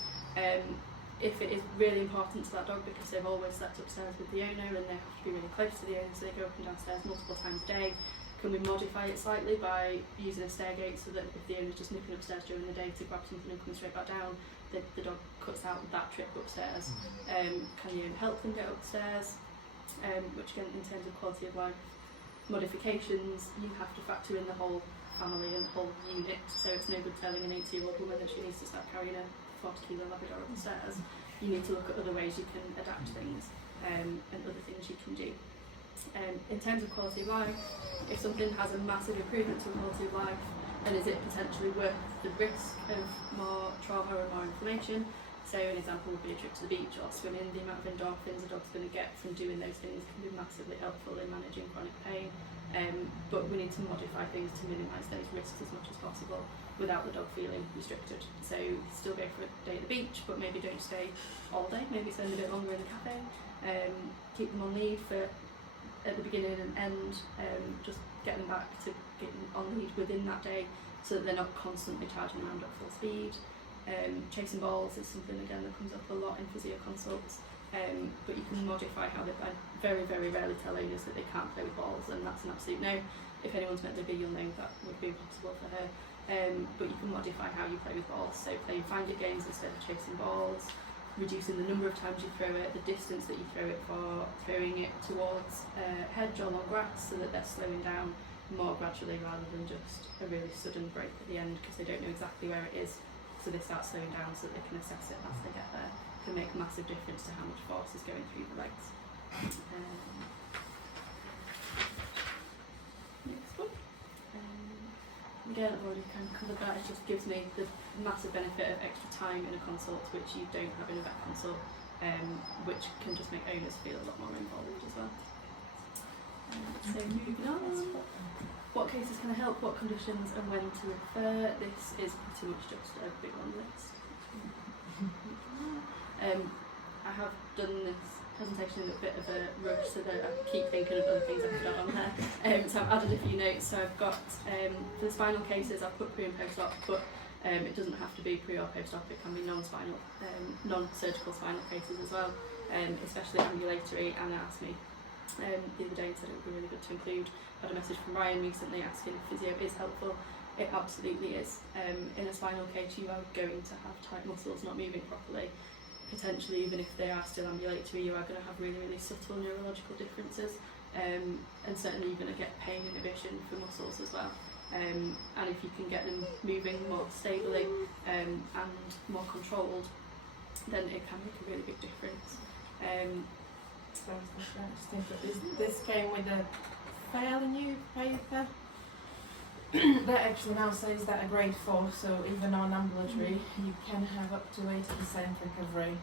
If it is really important to that dog because they've always slept upstairs with the owner and they have to be really close to the owner, so they go up and downstairs multiple times a day, can we modify it slightly by using a stair gate so that if the owner's just nipping upstairs during the day to grab something and come straight back down, the dog cuts out that trip upstairs. Can the owner help them get upstairs? Which again, in terms of quality of life modifications, you have to factor in the whole family and the whole unit, so it's no good telling an 80-year-old woman that she needs to start carrying a 40-kilo Labrador up the stairs. You need to look at other ways you can adapt things and other things you can do. In terms of quality of life, if something has a massive improvement to quality of life, then is it potentially worth the risk of more trauma or more inflammation? So an example would be a trip to the beach or swimming. The amount of endorphins a dog's going to get from doing those things can be massively helpful in managing chronic pain. But we need to modify things to minimise those risks as much as possible without the dog feeling restricted. So still go for a day at the beach, but maybe don't stay all day, maybe spend a bit longer in the cafe. Keep them on lead for at the beginning and end, just get them back to getting on lead within that day so that they're not constantly charging around at full speed. Chasing balls is something again that comes up a lot in physio consults. But you can modify how they. I very, very rarely tell owners that they can't play with balls, and that's an absolute no. If anyone's met Libby, you'll know that would be impossible for her. But you can modify how you play with balls, so playing find it games instead of chasing balls, reducing the number of times you throw it, the distance that you throw it for, throwing it towards hedge or long grass so that they're slowing down more gradually rather than just a really sudden break at the end because they don't know exactly where it is, so they start slowing down so that they can assess it as they get there. Can make a massive difference to how much force is going through the legs. Next one. Again, I've already kind of covered that. It just gives me the massive benefit of extra time in a consult, which you don't have in a vet consult, which can just make owners feel a lot more involved as well. So moving on. What cases can I help? What conditions and when to refer? This is pretty much just a big long list. I have done this presentation in a bit of a rush so that I keep thinking of other things I could add on there. So I've added a few notes. So I've got, for the spinal cases, I've put pre and post-op, but it doesn't have to be pre or post-op, it can be non-spinal, non-surgical spinal cases as well, especially ambulatory and anatomy. the other day and said it would be really good to include. Had a message from Ryan recently asking if physio is helpful. It absolutely is. In a spinal case, you are going to have tight muscles not moving properly. Potentially, even if they are still ambulatory, you are going to have really, really subtle neurological differences, and certainly you're going to get pain inhibition for muscles as well. And if you can get them moving more stably and more controlled, then it can make a really big difference. So I was interesting, but this came with a fairly new paper that actually now says that a grade 4, so even non-ambulatory, you can have up to 80% recovery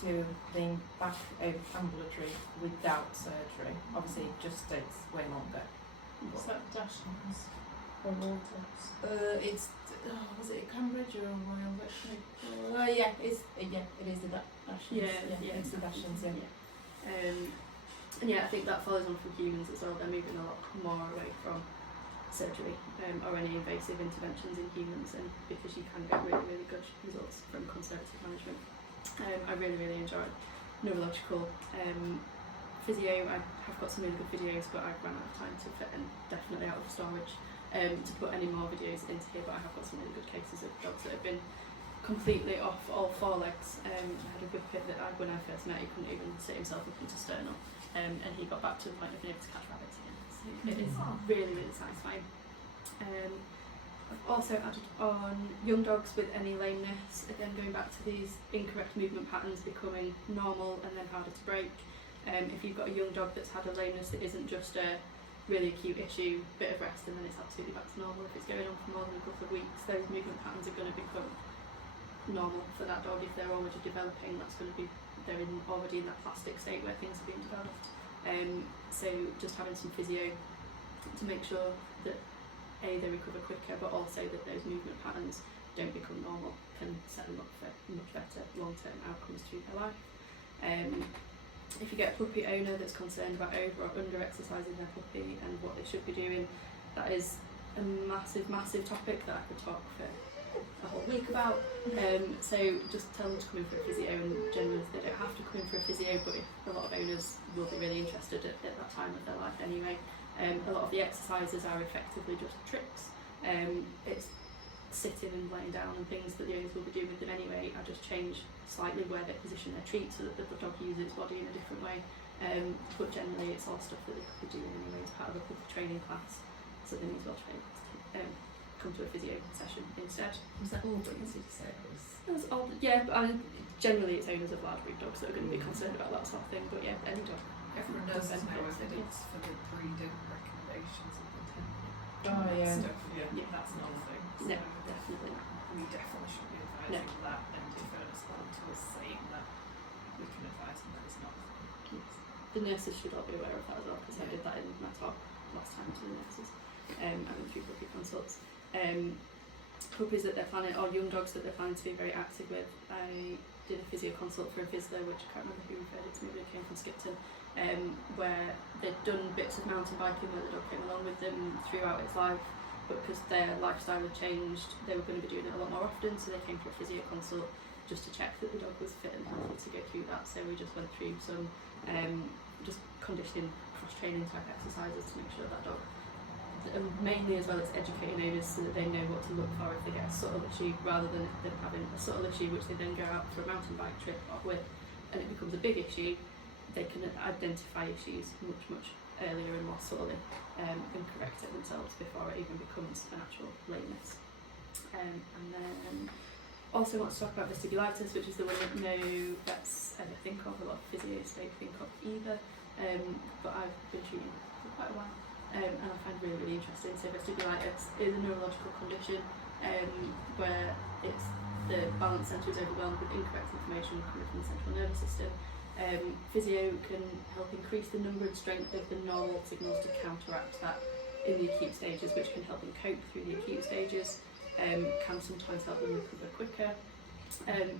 to being back ambulatory without surgery. Obviously, it just takes way longer. Is that Ashlands or Walters? It's was it Cambridge or Royal Veterinary? Yeah, it is the Ashlands. Yeah, it's the Ashlands. Yeah. And yeah, I think that follows on from humans as well. They're moving a lot more away from surgery or any invasive interventions in humans, and because you can get really, really good results from conservative management. I really, really enjoy neurological physio. I have got some really good videos, but I've run out of time to fit and definitely out of storage to put any more videos into here, but I have got some really good cases of dogs that have been completely off all 4 legs. I had a good pit that when I first met, he couldn't even sit himself up into sternum, and he got back to the point of being able to catch rabbits again. So it is really, really satisfying. I've also added on young dogs with any lameness, again going back to these incorrect movement patterns becoming normal and then harder to break. If you've got a young dog that's had a lameness that isn't just a really acute issue, bit of rest and then it's absolutely back to normal. If it's going on for more than a couple of weeks, those movement patterns are going to become normal for that dog. If they're already developing, that's going to be, already in that plastic state where things are being developed. So just having some physio to make sure that they recover quicker, but also that those movement patterns don't become normal, can set them up for much better long-term outcomes through their life. If you get a puppy owner that's concerned about over or under exercising their puppy and what they should be doing, that is a massive, massive topic that I could talk for a whole week about. So just tell them to come in for a physio, and generally they don't have to come in for a physio, but if a lot of owners will be really interested at that time of their life anyway. A lot of the exercises are effectively just tricks. It's sitting and laying down and things that the owners will be doing with them anyway. I just change slightly where they position their treat so that the dog uses its body in a different way. But generally it's all stuff that they could be doing anyway as part of a puppy training class, so they may as well come to a physio session instead. Was that all breeds, did you say? It was odd, yeah, but generally it's owners of large breed dogs that are going to be concerned about that sort of thing, but yeah, any dog. Everyone does know if it's for the breeding recommendations of the Oh, yeah. stuff. Yeah, that's not a thing. So No, definitely not. we definitely should be advising that, and if owners come to us saying that, we can advise them that it's not a thing. The nurses should all be aware of that as well, because I did that in my talk last time to the nurses. I went through puppy consults. Puppies that they're planning, or young dogs that they're planning to be very active with. I did a physio consult for a visitor, which I can't remember who referred it to me, but it came from Skipton, where they'd done bits of mountain biking where the dog came along with them throughout its life, but because their lifestyle had changed, they were going to be doing it a lot more often, so they came for a physio consult just to check that the dog was fit and healthy to go through that. So we just went through some just conditioning, cross-training type exercises to make sure that dog, mainly as well as educating owners so that they know what to look for if they get a subtle issue, rather than them having a subtle issue which they then go out for a mountain bike trip with and it becomes a big issue. They can identify issues much earlier and more subtly and correct it themselves before it even becomes an actual lameness. And then also want to talk about vestibulitis, which is the one that no vets ever think of, a lot of physios don't think of either, but I've been treating for quite a while. And I find really, really interesting. So vestibulitis is a neurological condition where it's the balance centre is overwhelmed with incorrect information coming from the central nervous system. Physio can help increase the number and strength of the normal signals to counteract that in the acute stages, which can help them cope through the acute stages, can sometimes help them recover quicker.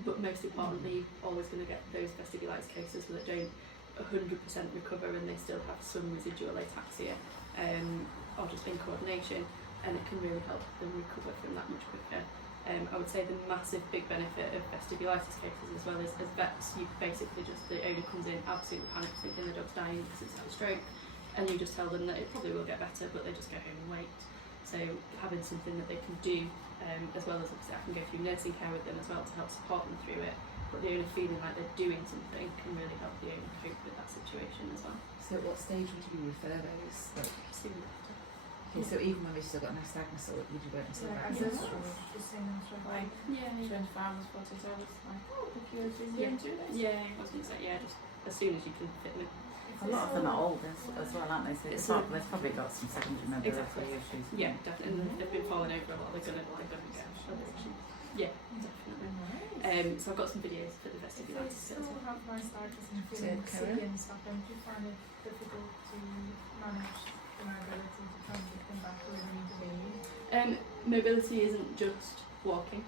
But most importantly, you're always going to get those vestibulitis cases that don't 100% recover and they still have some residual ataxia or just incoordination, and it can really help them recover from that much quicker. I would say the massive big benefit of vestibulitis cases as well is, as vets, you basically just, the owner comes in absolutely panicked thinking the dog's dying because it's had a stroke, and you just tell them that it probably will get better, but they just go home and wait. So having something that they can do, as well as obviously I can go through nursing care with them as well to help support them through it, but the owner feeling like they're doing something can really help the owner cope with that situation as well. So at what stage would you refer those? Like, Soon after. okay, so even when we've still got nystagmus, or would you wait until Yeah, that? as Yeah. a just saying them straight away. Like Yeah, 24 hours, 48 hours. Like, oh, book you a physio Yeah. in 2 days. yeah, I was going to say, yeah, just as soon as you can fit them in. A lot of them are old as well, aren't they? So It's they've probably got some secondary mobility Exactly. issues. Yeah, definitely. And they've been falling over a lot, they're gonna get other issues. Yeah, definitely. So I've got some videos for the If they vestibulitis bit as still well. have nystagmus and So, feeling Karen? sick and stuff, then do you find it difficult to manage the mobility to try and get them back where they need to be? Mobility isn't just walking.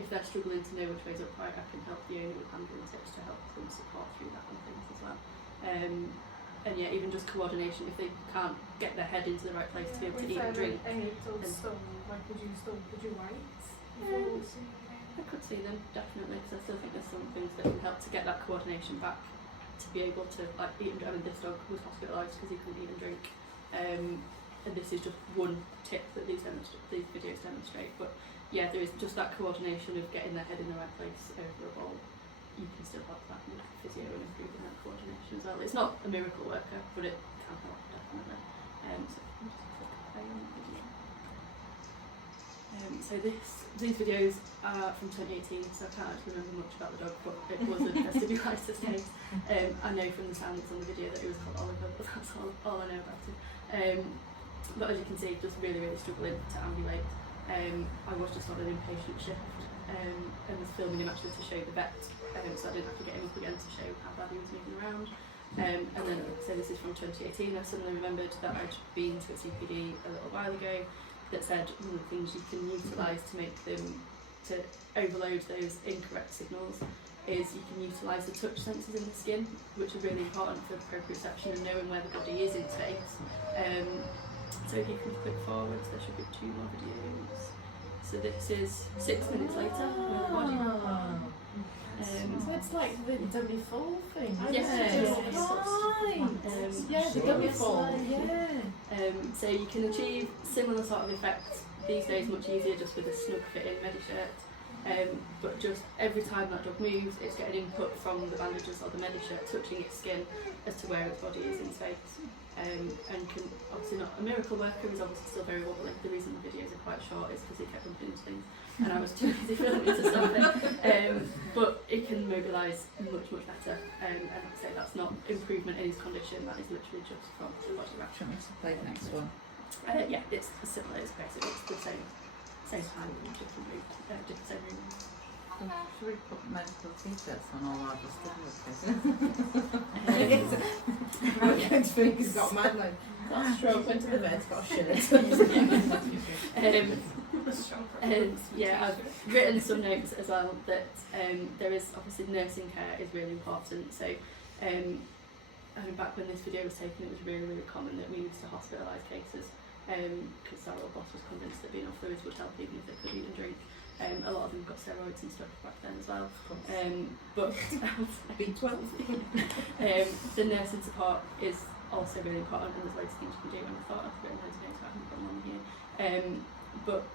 If they're struggling to know which way's upright, I can help the owner with handling tips to help them support through that and things as well. And yeah, even just coordination, if they can't get their head into the right place to be able to eat and drink. Or and- still, like, would you wait? Um, I could see them, definitely, because I still think there's some things that can help to get that coordination back, to be able to like eat and drink. I mean, this dog was hospitalised because he couldn't eat and drink, and this is just one tip that these videos demonstrate. But yeah, there is just that coordination of getting their head in the right place over a bowl. You can still help that with physio and improving that coordination as well. It's not a miracle worker, but it can help definitely. So I'll just click play on the video. So these videos are from 2018, so I can't actually remember much about the dog, but it was a vestibulitis case. I know from the sound that's on the video that it was called Oliver, but that's all I know about it. But as you can see, just really struggling to ambulate. I was just on an inpatient shift and was filming him actually to show the vet, so I didn't have to get him up again to show how bad he was moving around. And then, so this is from 2018, I suddenly remembered that I'd been to a CPD a little while ago that said one of the things you can utilise to make them, to overload those incorrect signals, is you can utilise the touch sensors in the skin, which are really important for proprioception and knowing where the body is in space. So if you can click forwards, there should be 2 more videos. So this is 6 minutes later with the body. So it's like the dummy fall thing. Yes. Right. Yeah, the dummy fall. Yeah. So you can achieve similar sort of effects these days much easier just with a snug fitting medishirt. But just every time that dog moves, it's getting input from the bandages or the medishirt touching its skin as to where its body is in space. And can obviously not a miracle worker, is obviously still very wobbly. The reason the videos are quite short is because he kept bumping into things and I was too busy filming to stop it. But it can mobilise much better, and like I say, that's not improvement in his condition, that is literally just from the body wrap. Do you want me to play the next one? Yeah, it's similar, it's basically it's the same time, different route, same room. Should we put medical t-shirts on all our vestibulitis? I'm going to think he's got mad like, got a stroke, went to the vet, got a shirt. Yeah, I've written some notes as well that there is obviously nursing care is really important. So I mean, back when this video was taken, it was really common that we used to hospitalise cases because our old boss was convinced that being off fluids would help even if they could eat and drink. A lot of them got steroids and stuff back then as well. But B12. the nursing support is also really important, and there's loads of things you can do. And I thought I'd written loads of notes, but I haven't got them on here. But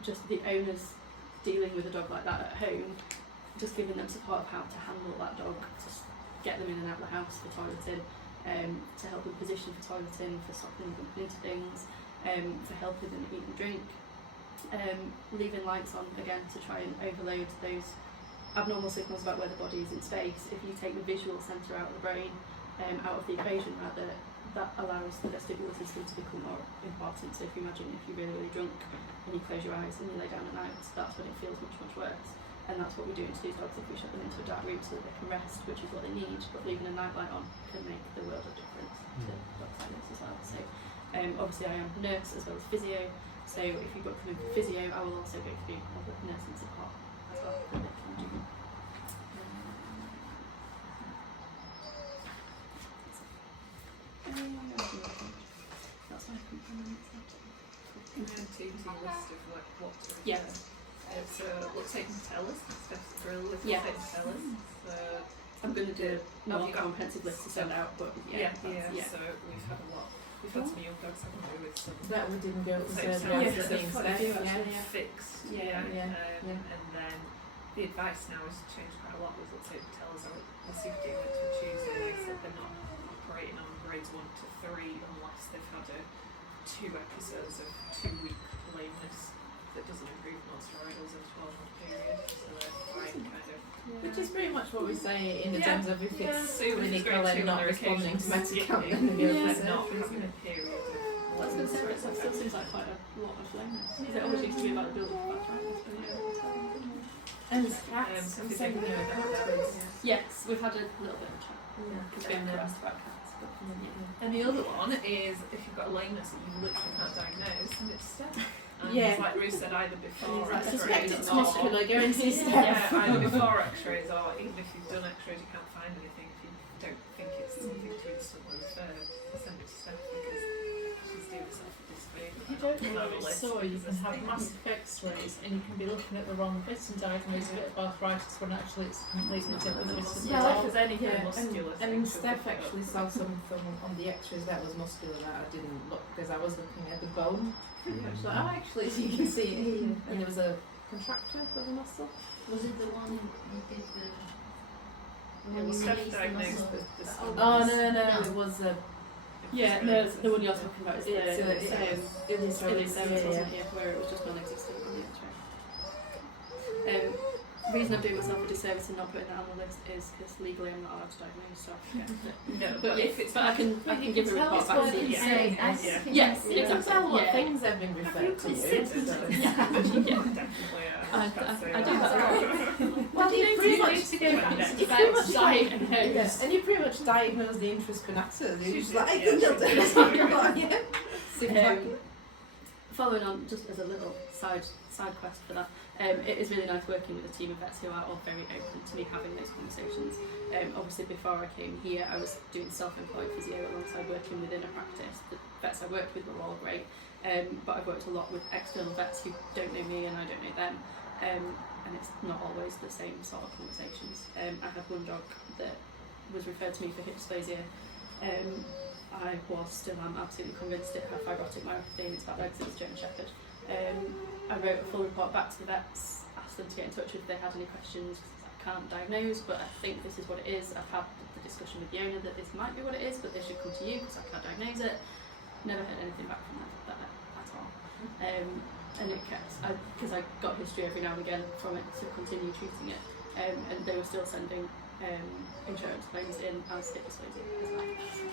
just the owners dealing with a dog like that at home, just giving them support of how to handle that dog, to get them in and out of the house for toileting, to help them position for toileting, for stopping them bumping into things, for helping them eat and drink. Leaving lights on again to try and overload those abnormal signals about where the body is in space. If you take the visual centre out of the brain, out of the equation rather, that allows the vestibular system to become more important. So if you imagine if you're really drunk and you close your eyes and you lay down at night, that's when it feels much worse. And that's what we do to these dogs if we shut them into a dark room so that they can rest, which is what they need. But leaving a night light on can make the world of difference to dogs like this as well. So obviously I am a nurse as well as physio. So if you book them in for physio, I will also go through other nursing support as well that they can do. That's my components. List of like what to Yeah. It's looks like patellas. Steph's drill with Yeah. looks like patellas. So I'm going to do a Oh, more you got- comprehensive list to send out, but yeah. yeah. So we've had a lot. We've had some young dogs having to do with some That we didn't go to Same surgery time. after Yeah, things. quite a few actually, Yeah. fixed. Yeah, yeah. And then the advice now has changed quite a lot with let's say patellas. The CPD went to a Tuesday. They said they're not operating on grades 1 to 3 unless they've had 2 episodes of 2-week lameness that doesn't improve non-steroidals in a 12-month period. So they're quite kind of Which is pretty much what we say in the Yeah. terms of if it's so even if it's clinical grade 2 and not on their responding to occasions, medical, yeah, then we go Yeah. for they're not surgery, having isn't a period of Well, I was going to say that still seems like quite a lot of lameness. Because it always used to be about the building of arthritis. But yeah. And cats, so I'm if saying they no, don't know cats that, was. Yes, we've had a little bit of a chat. Yeah. Because we haven't asked about cats. But yeah. And the other one is if you've got a lameness that you literally can't diagnose, and it's Steph. And Yeah. like Ruth said, either before I suspect x-rays it's or muscular going to yeah, step. either before x-rays or even if you've done x-rays you can't find anything. If you don't think it's something to instantly refer, send it to Steph because she's doing herself a disfavour. If you don't know Have a what it's list sore, you because can have there's massive x-rays and you can be looking at the wrong bit and diagnose a bit of arthritis when actually it's completely different bits of the Yeah, body. like there's anything Yeah, muscular and things Steph to pick up. actually saw something on the x-rays that was muscular that I didn't look because I was looking at the bone. She's like, oh, actually, so you can see it here. And there was a contracture of the muscle. Was it the one you did the? Yeah, well, Steph diagnosed the Oh, no, it was a Yeah, no, the one you're talking about is the Illustrated, Illustrated, wasn't it? Yeah, where it was just non-existent on the X-ray. The reason I'm doing myself a disservice and not putting that on the list is because legally I'm not allowed to diagnose, so I forget it. No, But if it's I can give a report back to you. Yeah. Say, Yes, You can exactly. tell what Yeah. things have been referred to you. considered so- Yeah. definitely I do that a lot. Well, you pretty much need to go back next. you pretty much diagnose. yes, and you pretty much diagnose the intraspinatus. You're just like, I Yeah, can she do did. that. Yeah. Following on, just as a little side quest for that, it is really nice working with a team of vets who are all very open to me having those conversations. Obviously, before I came here, I was doing self-employed physio alongside working within a practice. The vets I worked with were all great, but I've worked a lot with external vets who don't know me and I don't know them, and it's not always the same sort of conversations. I had one dog that was referred to me for hip dysplasia. I still am absolutely convinced it had fibrotic myopathy and it's bad legs, it's German Shepherd. I wrote a full report back to the vets, asked them to get in touch if they had any questions, because I can't diagnose, but I think this is what it is. I've had the discussion with the owner that this might be what it is, but they should come to you because I can't diagnose it. Never heard anything back from that at all. And it kept, because I got history every now and again from it to continue treating it, and they were still sending insurance claims in as hip dysplasia as well.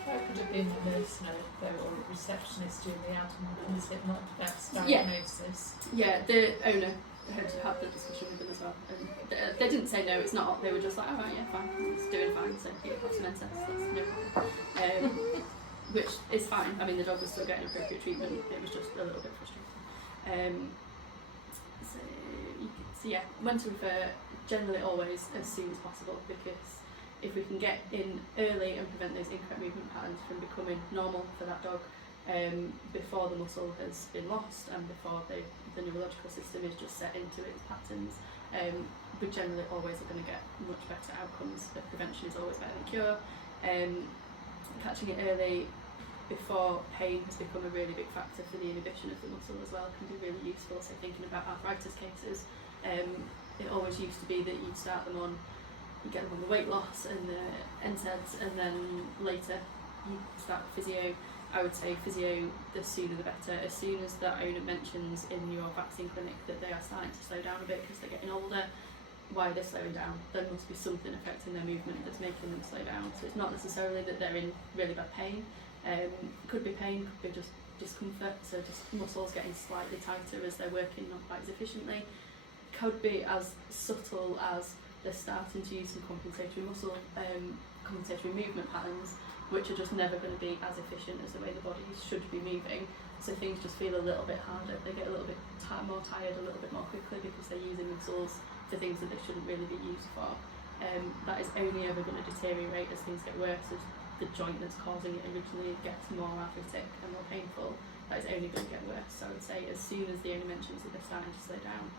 That could have been a nurse note though, or a receptionist doing the admin, and is it not vet's Yeah. diagnosis? Yeah, the owner had the discussion with them as well, and they didn't say no, it's not. They were just like, all right, yeah, fine, it's doing fine. So yeah, have some NSAIDs, that's no problem. Which is fine. I mean, the dog was still getting appropriate treatment. It was just a little bit frustrating. So yeah, when to refer, generally always as soon as possible, because if we can get in early and prevent those incorrect movement patterns from becoming normal for that dog, before the muscle has been lost and before the neurological system is just set into its patterns, we generally always are going to get much better outcomes. But prevention is always better than cure. Catching it early before pain has become a really big factor for the inhibition of the muscle as well can be really useful. So thinking about arthritis cases, it always used to be that you'd start them on, you get them on the weight loss and the NSAIDs, and then later you start physio. I would say physio, the sooner the better. As soon as the owner mentions in your vaccine clinic that they are starting to slow down a bit because they're getting older, why are they slowing down? There must be something affecting their movement that's making them slow down. So it's not necessarily that they're in really bad pain. Could be pain, could be just discomfort, so just muscles getting slightly tighter as they're working not quite as efficiently. Could be as subtle as they're starting to use some compensatory muscle, compensatory movement patterns, which are just never going to be as efficient as the way the body should be moving. So things just feel a little bit harder. They get a little bit more tired a little bit more quickly because they're using muscles for things that they shouldn't really be used for. That is only ever going to deteriorate as things get worse, as the joint that's causing it originally gets more arthritic and more painful. That is only going to get worse. So I would say as soon as the owner mentions that they're starting to slow down,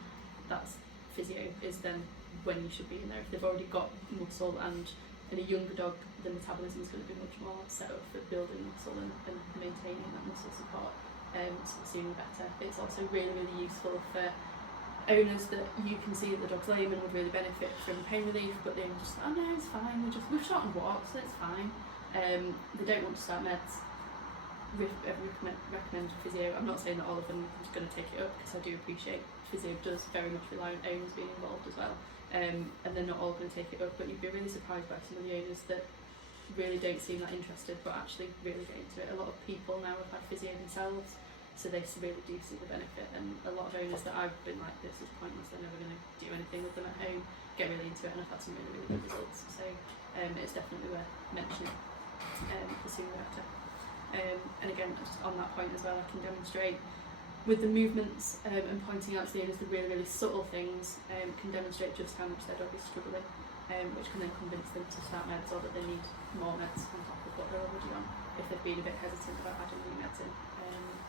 that's physio is then when you should be in there. If they've already got muscle, and in a younger dog the metabolism is going to be much more set up for building muscle and maintaining that muscle support, so the sooner better. It's also really, really useful for owners that you can see that the dog's lame and would really benefit from pain relief, but they're just, oh no, it's fine, we've shortened walks, so it's fine. They don't want to start meds. Recommend physio. I'm not saying that all of them are going to take it up, because I do appreciate physio does very much rely on owners being involved as well, and they're not all going to take it up, but you'd be really surprised by some of the owners that really don't seem that interested but actually really get into it. A lot of people now have had physio themselves, so they really do see the benefit, and a lot of owners that I've been like, this is pointless, they're never going to do anything with them at home, get really into it, and I've had some really, really good results. So it's definitely worth mentioning, the sooner the better. And again, just on that point as well, I can demonstrate with the movements and pointing out to the owners the really, really subtle things, can demonstrate just how much their dog is struggling, which can then convince them to start meds, or that they need more meds on top of what they're already on, if they've been a bit hesitant about adding new meds in,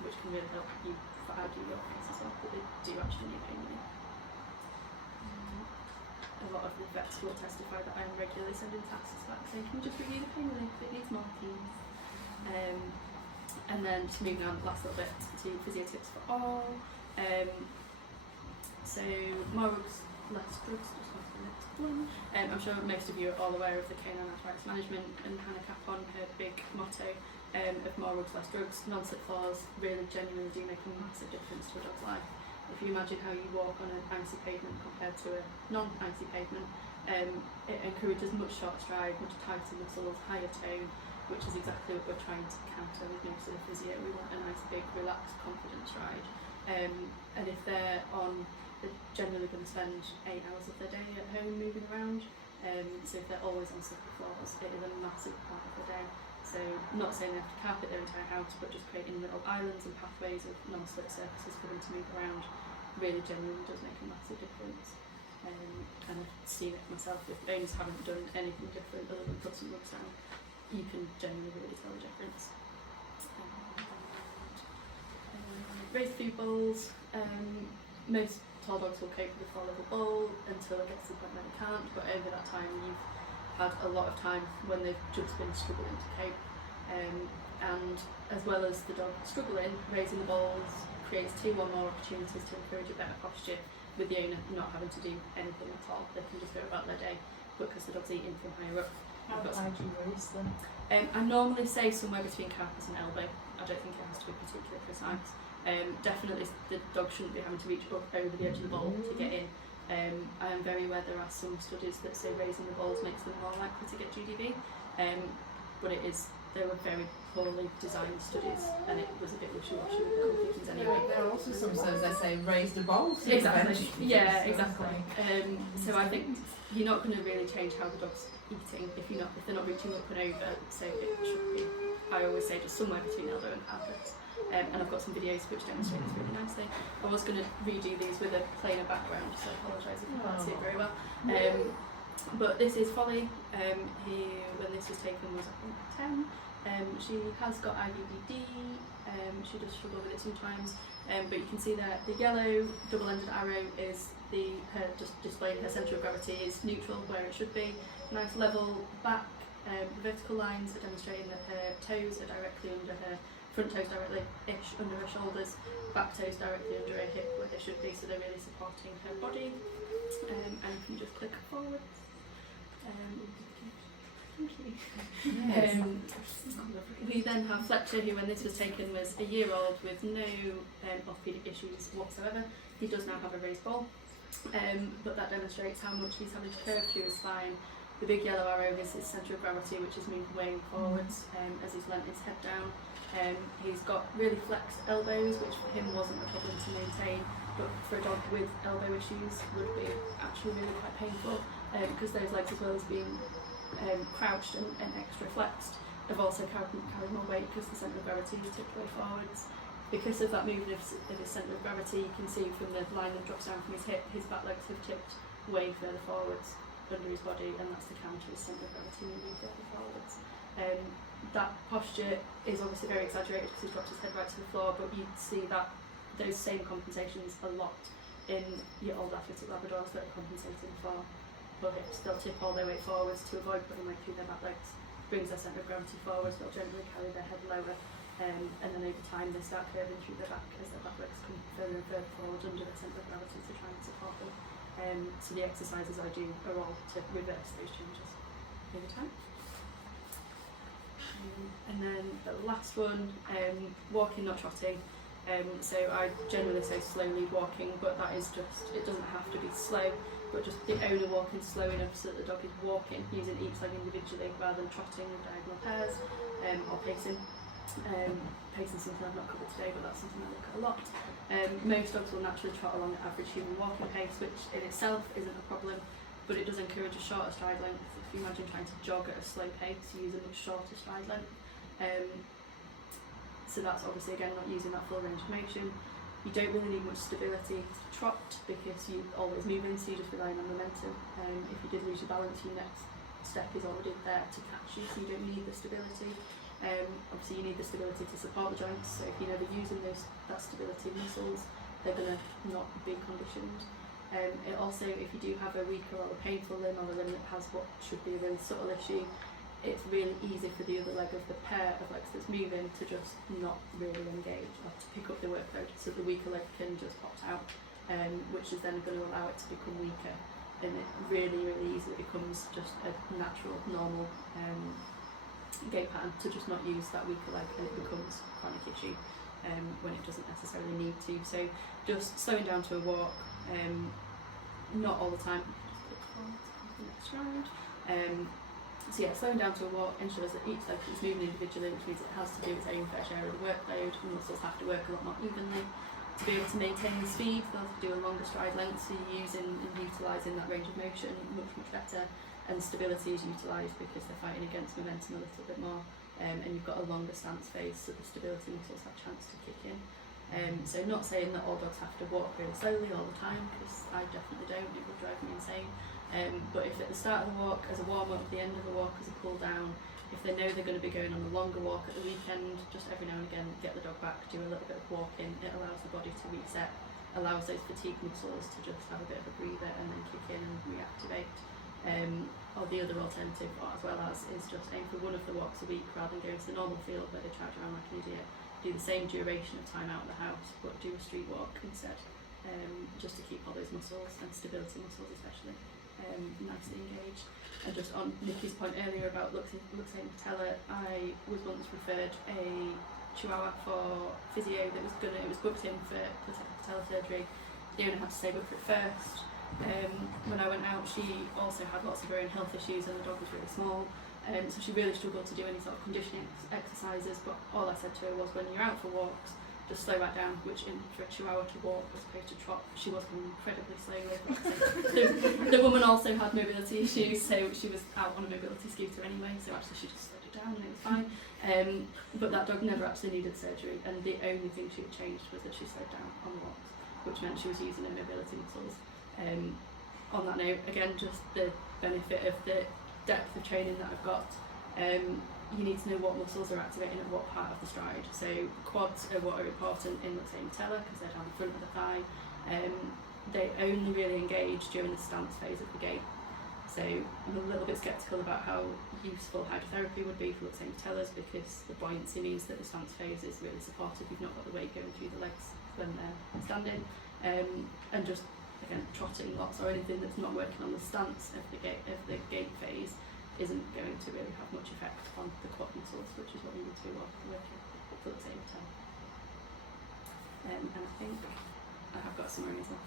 which can really help you argue your case as well, that they do actually need pain relief. A lot of the vets will testify that I am regularly sending tasks back saying, can you just review the pain relief, it needs more please. And then just moving on last little bit to physio tips for all. So more rugs, less drugs, just on to the next one. I'm sure most of you are all aware of the canine arthritis management and Hannah Capon, her big motto of more rugs, less drugs. Non-slip floors really genuinely do make a massive difference to a dog's life. If you imagine how you walk on an icy pavement compared to a non-icy pavement, it encourages much shorter stride, much tighter muscles, higher tone, which is exactly what we're trying to counter with most of the physio. We want a nice, big, relaxed, confident stride. And if they're generally going to spend 8 hours of their day at home moving around. So if they're always on slippery floors, it is a massive part of the day. So not saying they have to carpet their entire house, but just creating little islands and pathways of non-slip surfaces for them to move around really genuinely does make a massive difference. And I've seen it myself. If owners haven't done anything different other than put some rugs down, you can genuinely really tell the difference. Raised food bowls. Most tall dogs will cope with a 4-level bowl until it gets to the point where they can't, but over that time you've had a lot of time when they've just been struggling to cope. And as well as the dog struggling, raising the bowls creates 2 or more opportunities to encourage a better posture, with the owner not having to do anything at all. They can just go about their day because the dog's eating from higher up. How high do you raise them? I normally say somewhere between carpus and elbow. I don't think it has to be particularly precise. Definitely the dog shouldn't be having to reach up over the edge of the bowl to get in. I am very aware there are some studies that say raising the bowls makes them more likely to get GDV, but they were very poorly designed studies, and it was a bit wishy-washy with the conclusions anyway. There are also some studies that say raise the bowl. Exactly. Yeah, exactly. So I think you're not going to really change how the dog's eating if they're not reaching up and over. So it should be, I always say, just somewhere between elbow and carpus. And I've got some videos which demonstrate this really nicely. I was going to redo these with a plainer background, so I apologise if you can't see it very well. But this is Folly. When this was taken was I think 10. She has got IBD. She does struggle with it sometimes. But you can see that the yellow double-ended arrow is her just displaying her centre of gravity is neutral where it should be. Nice level back. The vertical lines are demonstrating that her toes are directly under her. Front toes directly-ish under her shoulders, back toes directly under her hip where they should be, so they're really supporting her body. And you can just click forwards. Thank you. Yes. We then have Fletcher, who when this was taken was a year old with no orthopaedic issues whatsoever. He does now have a raised ball, but that demonstrates how much he's having to curve through his spine. The big yellow arrow is his centre of gravity, which is moving way forwards as he's leant his head down. He's got really flexed elbows, which for him wasn't a problem to maintain, but for a dog with elbow issues would be actually really quite painful, because those legs, as well as being crouched and extra flexed, have also carried more weight because the centre of gravity is tipped way forwards. Because of that movement of his centre of gravity, you can see from the line that drops down from his hip, his back legs have tipped way further forwards under his body, and that's to counter his centre of gravity moving further forwards. That posture is obviously very exaggerated because he's dropped his head right to the floor, but you'd see that those same compensations a lot in your old athletic Labradors that are compensating for poor hips, they'll tip all their weight forwards to avoid putting weight through their back legs. Brings their centre of gravity forwards, they'll generally carry their head lower, and then over time they start curving through their back as their back legs come further and further forward under their centre of gravity to try and support them. So the exercises I do are all to reverse those changes over time. And then the last one, walking, not trotting. So I generally say slow lead walking, but that is just, it doesn't have to be slow, but just the owner walking slow enough so that the dog is walking, using each leg individually rather than trotting with diagonal pairs, or pacing. Pacing is something I've not covered today, but that's something I look at a lot. Most dogs will naturally trot along at average human walking pace, which in itself isn't a problem, but it does encourage a shorter stride length. If you imagine trying to jog at a slow pace, you use a much shorter stride length. So that's obviously again not using that full range of motion. You don't really need much stability to trot because you're always moving, so you're just relying on momentum. If you did lose your balance, your next step is already there to catch you, so you don't need the stability. Obviously you need the stability to support the joints, so if you're never using that stability muscles, they're going to not be conditioned. It also, if you do have a weaker or a painful limb, or a limb that has what should be a really subtle issue, it's really easy for the other leg of the pair of legs that's moving to just not really engage or to pick up the workload, so the weaker leg can just opt out, which is then going to allow it to become weaker, and it really, really easily becomes just a natural, normal gait pattern to just not use that weaker leg, and it becomes a chronic issue when it doesn't necessarily need to. So just slowing down to a walk, not all the time. Next round. So yeah, slowing down to a walk ensures that each leg is moving individually, which means it has to do its own fair share of the workload. The muscles have to work a lot more evenly. To be able to maintain the speed, they'll have to do a longer stride length, so you're using and utilising that range of motion much, much better. And stability is utilised because they're fighting against momentum a little bit more, and you've got a longer stance phase, so the stability muscles have a chance to kick in. So not saying that all dogs have to walk really slowly all the time, because I definitely don't, it would drive me insane. But if at the start of the walk, as a warm-up, at the end of the walk, as a cool-down, if they know they're going to be going on a longer walk at the weekend, just every now and again get the dog back, do a little bit of walking. It allows the body to reset, allows those fatigue muscles to just have a bit of a breather and then kick in and reactivate. Or the other alternative, as well as, is just aim for one of the walks a week rather than going to the normal field where they charge around like an idiot. Do the same duration of time out of the house, but do a street walk instead, just to keep all those muscles and stability muscles especially nicely engaged. And just on Nikki's point earlier about luxating patella, I was once referred a Chihuahua for physio that it was booked in for patella surgery. The owner had to save up for it first. When I went out, she also had lots of her own health issues, and the dog was really small, so she really struggled to do any sort of conditioning exercises. But all I said to her was, when you're out for walks, just slow back down, which for a Chihuahua to walk as opposed to trot, she was going incredibly slowly. The woman also had mobility issues, so she was out on a mobility scooter anyway, so actually she just slowed it down and it was fine. But that dog never actually needed surgery, and the only thing she had changed was that she slowed down on the walks, which meant she was using her mobility muscles. On that note, again, just the benefit of the depth of training that I've got, you need to know what muscles are activating at what part of the stride. So quads are what are important in luxating patella because they're down the front of the thigh. They only really engage during the stance phase of the gait. So I'm a little bit sceptical about how useful hydrotherapy would be for luxating patellas, because the buoyancy means that the stance phase is really supportive. You've not got the weight going through the legs when they're standing, and just again trotting lots or anything that's not working on the stance of the gait phase isn't going to really have much effect on the quad muscles, which is what we need to be working for the same time. And I think I have got a summary as well.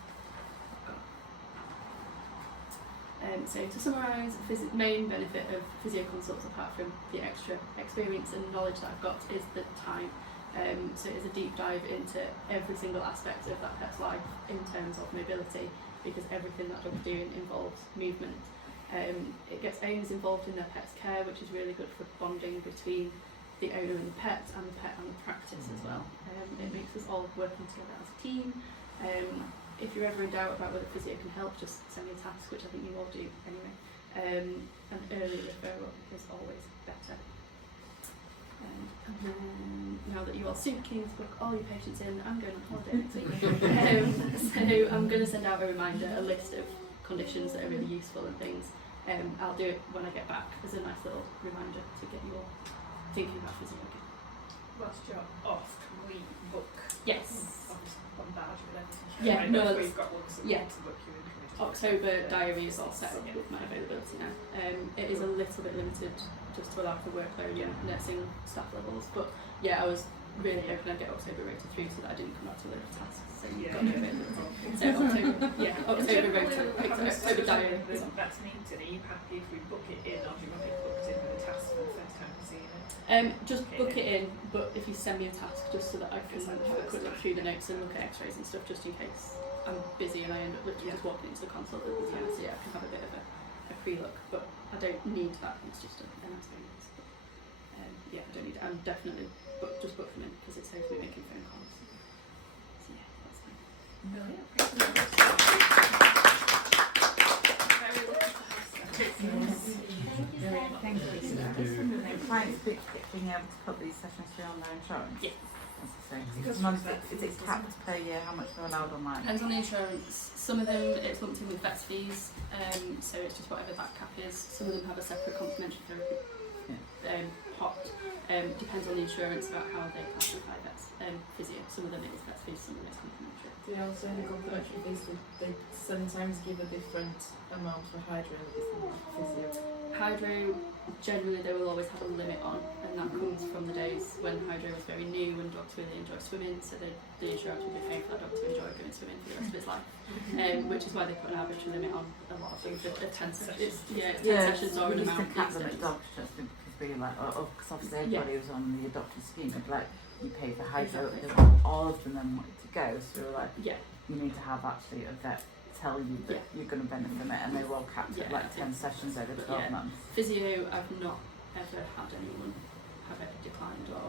So to summarise, the main benefit of physio consults, apart from the extra experience and knowledge that I've got, is the time. So it is a deep dive into every single aspect of that pet's life in terms of mobility, because everything that dog's doing involves movement. It gets owners involved in their pet's care, which is really good for bonding between the owner and the pet and the practice as well. It makes us all working together as a team. If you're ever in doubt about whether physio can help, just send me a task, which I think you all do anyway. And early referral is always better. And then, now that you're all super keen to book all your patients in, I'm going on holiday next week. So I'm going to send out a reminder, a list of conditions that are really useful and things. I'll do it when I get back as a nice little reminder to get you all thinking about physiotherapy. Whilst you're off, can we book? Yes. Obviously, bombard with everything. Yeah, Right, no, if it's- we've got one to yeah. book you in. can we just- October diary is all set up with my availability now. It is a little bit limited just to allow for workload and nursing staff levels, but yeah, I was really hoping I'd get October rota through so that I didn't come out to load of tasks. So you've got no availability. So October, yeah, October rota, October diary. is on. That's needed. Are you happy if we book it in, or do you want it booked in with a task for the first time you've seen it? Just book it in, but if you send me a task just so that I can Just like the have a first quick look time. through the notes and look at x-rays and stuff just in case I'm busy and I end up literally just walking into the consult at the time, so yeah, I can have a bit of a pre-look, but I don't need that, it's just an experience. But, yeah, I don't need it. I'm definitely just book them in because it saves me making phone calls. So yeah, that's fine. Brilliant. Very lucky to have Steph. Thank you. Clients being able to put these sessions through on their insurance? Yeah. Is it capped per year how much they're allowed online? Depends on the insurance. Some of them it's lumped in with vets fees, so it's just whatever that cap is. Some of them have a separate complementary therapy pot. Depends on the insurance about how they classify vets. Physio. Some of them it is vets fees, some of them it's complementary. They also in the complementary fees, they sometimes give a different amount for hydro and a different for physio. Hydro, generally they will always have a limit on, and that comes from the days when hydro was very new and dogs really enjoy swimming, so the insurance will be paying for that dog to enjoy going swimming for the rest of its life, which is why they put an average limit on a lot of things. A 10 sessions, it's 10 sessions or an we used amount. to cap them at dogs just because we were like, because obviously everybody was on the adopted scheme, it'd be like, you pay for hydro, Exactly. all of them then wanted to go, so we were like, Yeah, you need to have actually a vet tell you that you're going to benefit from it, and they were all capped at like 10 sessions over 12 months. physio, I've not ever had anyone have it declined, or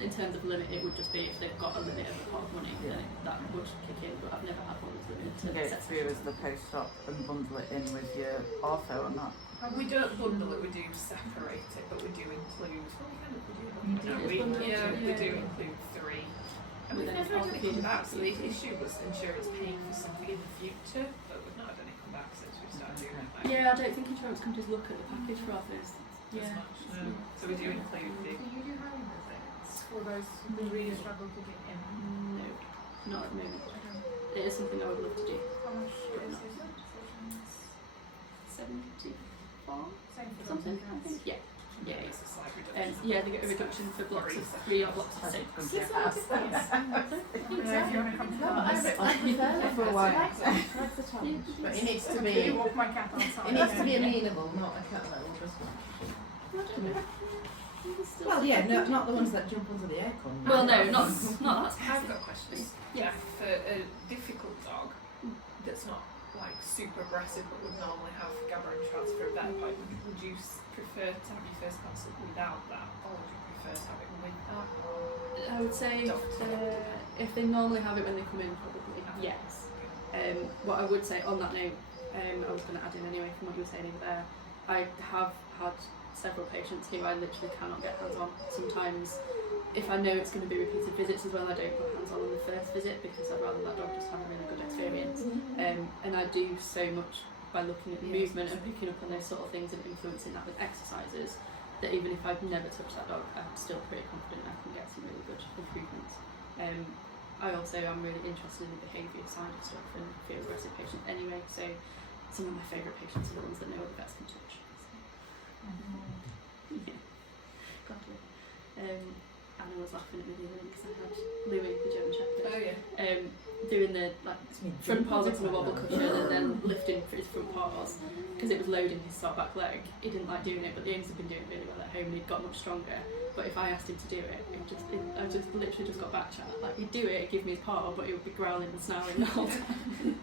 in terms of limit, it would just be if they've got a limit of a pot of money, then that would kick in, but I've never had one that's limited You to go set through as sessions. the post-op and bundle it in with your ortho or not. We don't bundle it, we do separate it, but we do include. do We bundle it, we do yeah. include 3. And With we've an never had any come orthopaedic back, so the physio. issue was insurance paying for something in the future, but we've not had any come back since we started doing it. Like, Yeah, I don't think insurance companies look at the package for all those. as much. No. So we do include the. Do you do hiring visits for those who really struggle to get in? No, not at the moment. It is something I would love to do. How much is it? Sessions? 74? Same for Something, those I think. Yeah. Yeah, yeah. It's a slight reduction. Yeah, they get a reduction for blocks of 3 or blocks of 6. Yeah, if you want to come to No, I us. prefer that. For a while. That's the challenge. But it needs to You be walk my cat outside. it needs to be amenable, not a cat that will just well, yeah, no, not the ones that jump onto the aircon. Well, no, not that I've specific. got questions. Yeah. For a difficult dog that's not like super aggressive but would normally have GABA and shots for a vet appointment, would you prefer to have your first consult without that, or would you prefer to have it with that? I would say if they normally have it when they come in, probably yes. What I would say on that note, I was going to add in anyway from what you were saying over there, I have had several patients who I literally cannot get hands on. Sometimes if I know it's going to be repeated visits as well, I don't put hands on the first visit because I'd rather that dog just have a really good experience. And I do so much by looking at the movement and picking up on those sort of things and influencing that with exercises, that even if I've never touched that dog, I'm still pretty confident I can get some really good improvements. I also am really interested in the behaviour side of stuff and feel aggressive patients anyway, so some of my favourite patients are the ones that know the vets can touch. Yeah. God, yeah. Anna was laughing at me the other week because I had Louis, the German Shepherd, Oh yeah. doing the front paws up on a wobble cushion and then lifting for his front paws because it was loading his sort of back leg. He didn't like doing it, but the owners had been doing it really well at home and he'd got much stronger. But if I asked him to do it, I just literally just got back chat. Like he'd do it, he'd give me his paw, but he would be growling and snarling the whole time.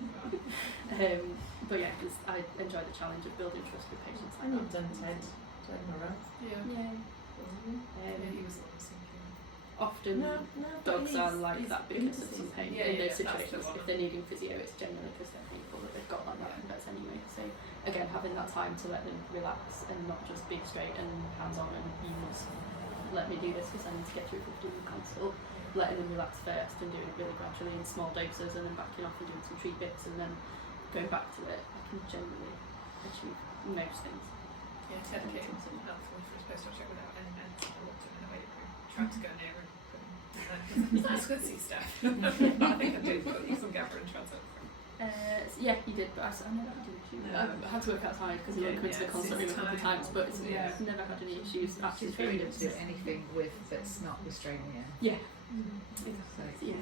But yeah, I enjoy the challenge of building trust with patients like And that. you've done Ted Morrow. Yeah. Yeah. He was the one thinking. Often dogs are like that because of some pain Yeah, in yeah, those that's the situations. one. If they're needing physio, it's generally because they're painful that they've got like that from vets anyway. So again, having that time to let them relax and not just be straight and hands on and you must let me do this because I need to get through 15 consult, letting them relax first and doing it really gradually in small doses and then backing off and doing some treat bits and then going back to it, I can generally achieve most things. Yeah, Ted came helpful for his postdoc check without any meds. I looked at him in the weight room, tried to go near him, couldn't. It's good to see stuff. But I think I did put some gaffer and transit. Yeah, he did, but I never had any issues. No. I had to work outside because he Yeah, went to the yeah, consult room a couple of times, but I've never had any issues actually It's very feeling good to do anything with that's not restraining you. Yeah. So, Yeah.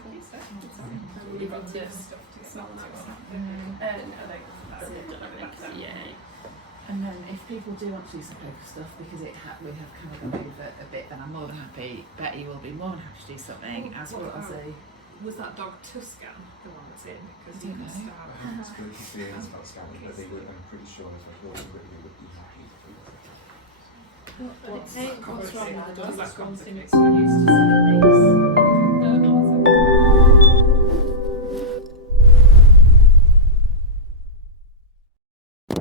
Thank you, Steph. I'll leave You've got it to stuff to get small back to amounts. on. That's done everything, yeah. And then if people do want to do some poker stuff, because we have kind of gone over a bit, then I'm more than happy. Betty will be more than happy to do something, as well as a... Was that dog Tuscan the one that's in? Because I you don't can know. start. It's good to see it's not scanning, but they would, I'm pretty sure there's a lot of it would be happy. What's wrong with the Does dog? that complicate? It's used to 7 days.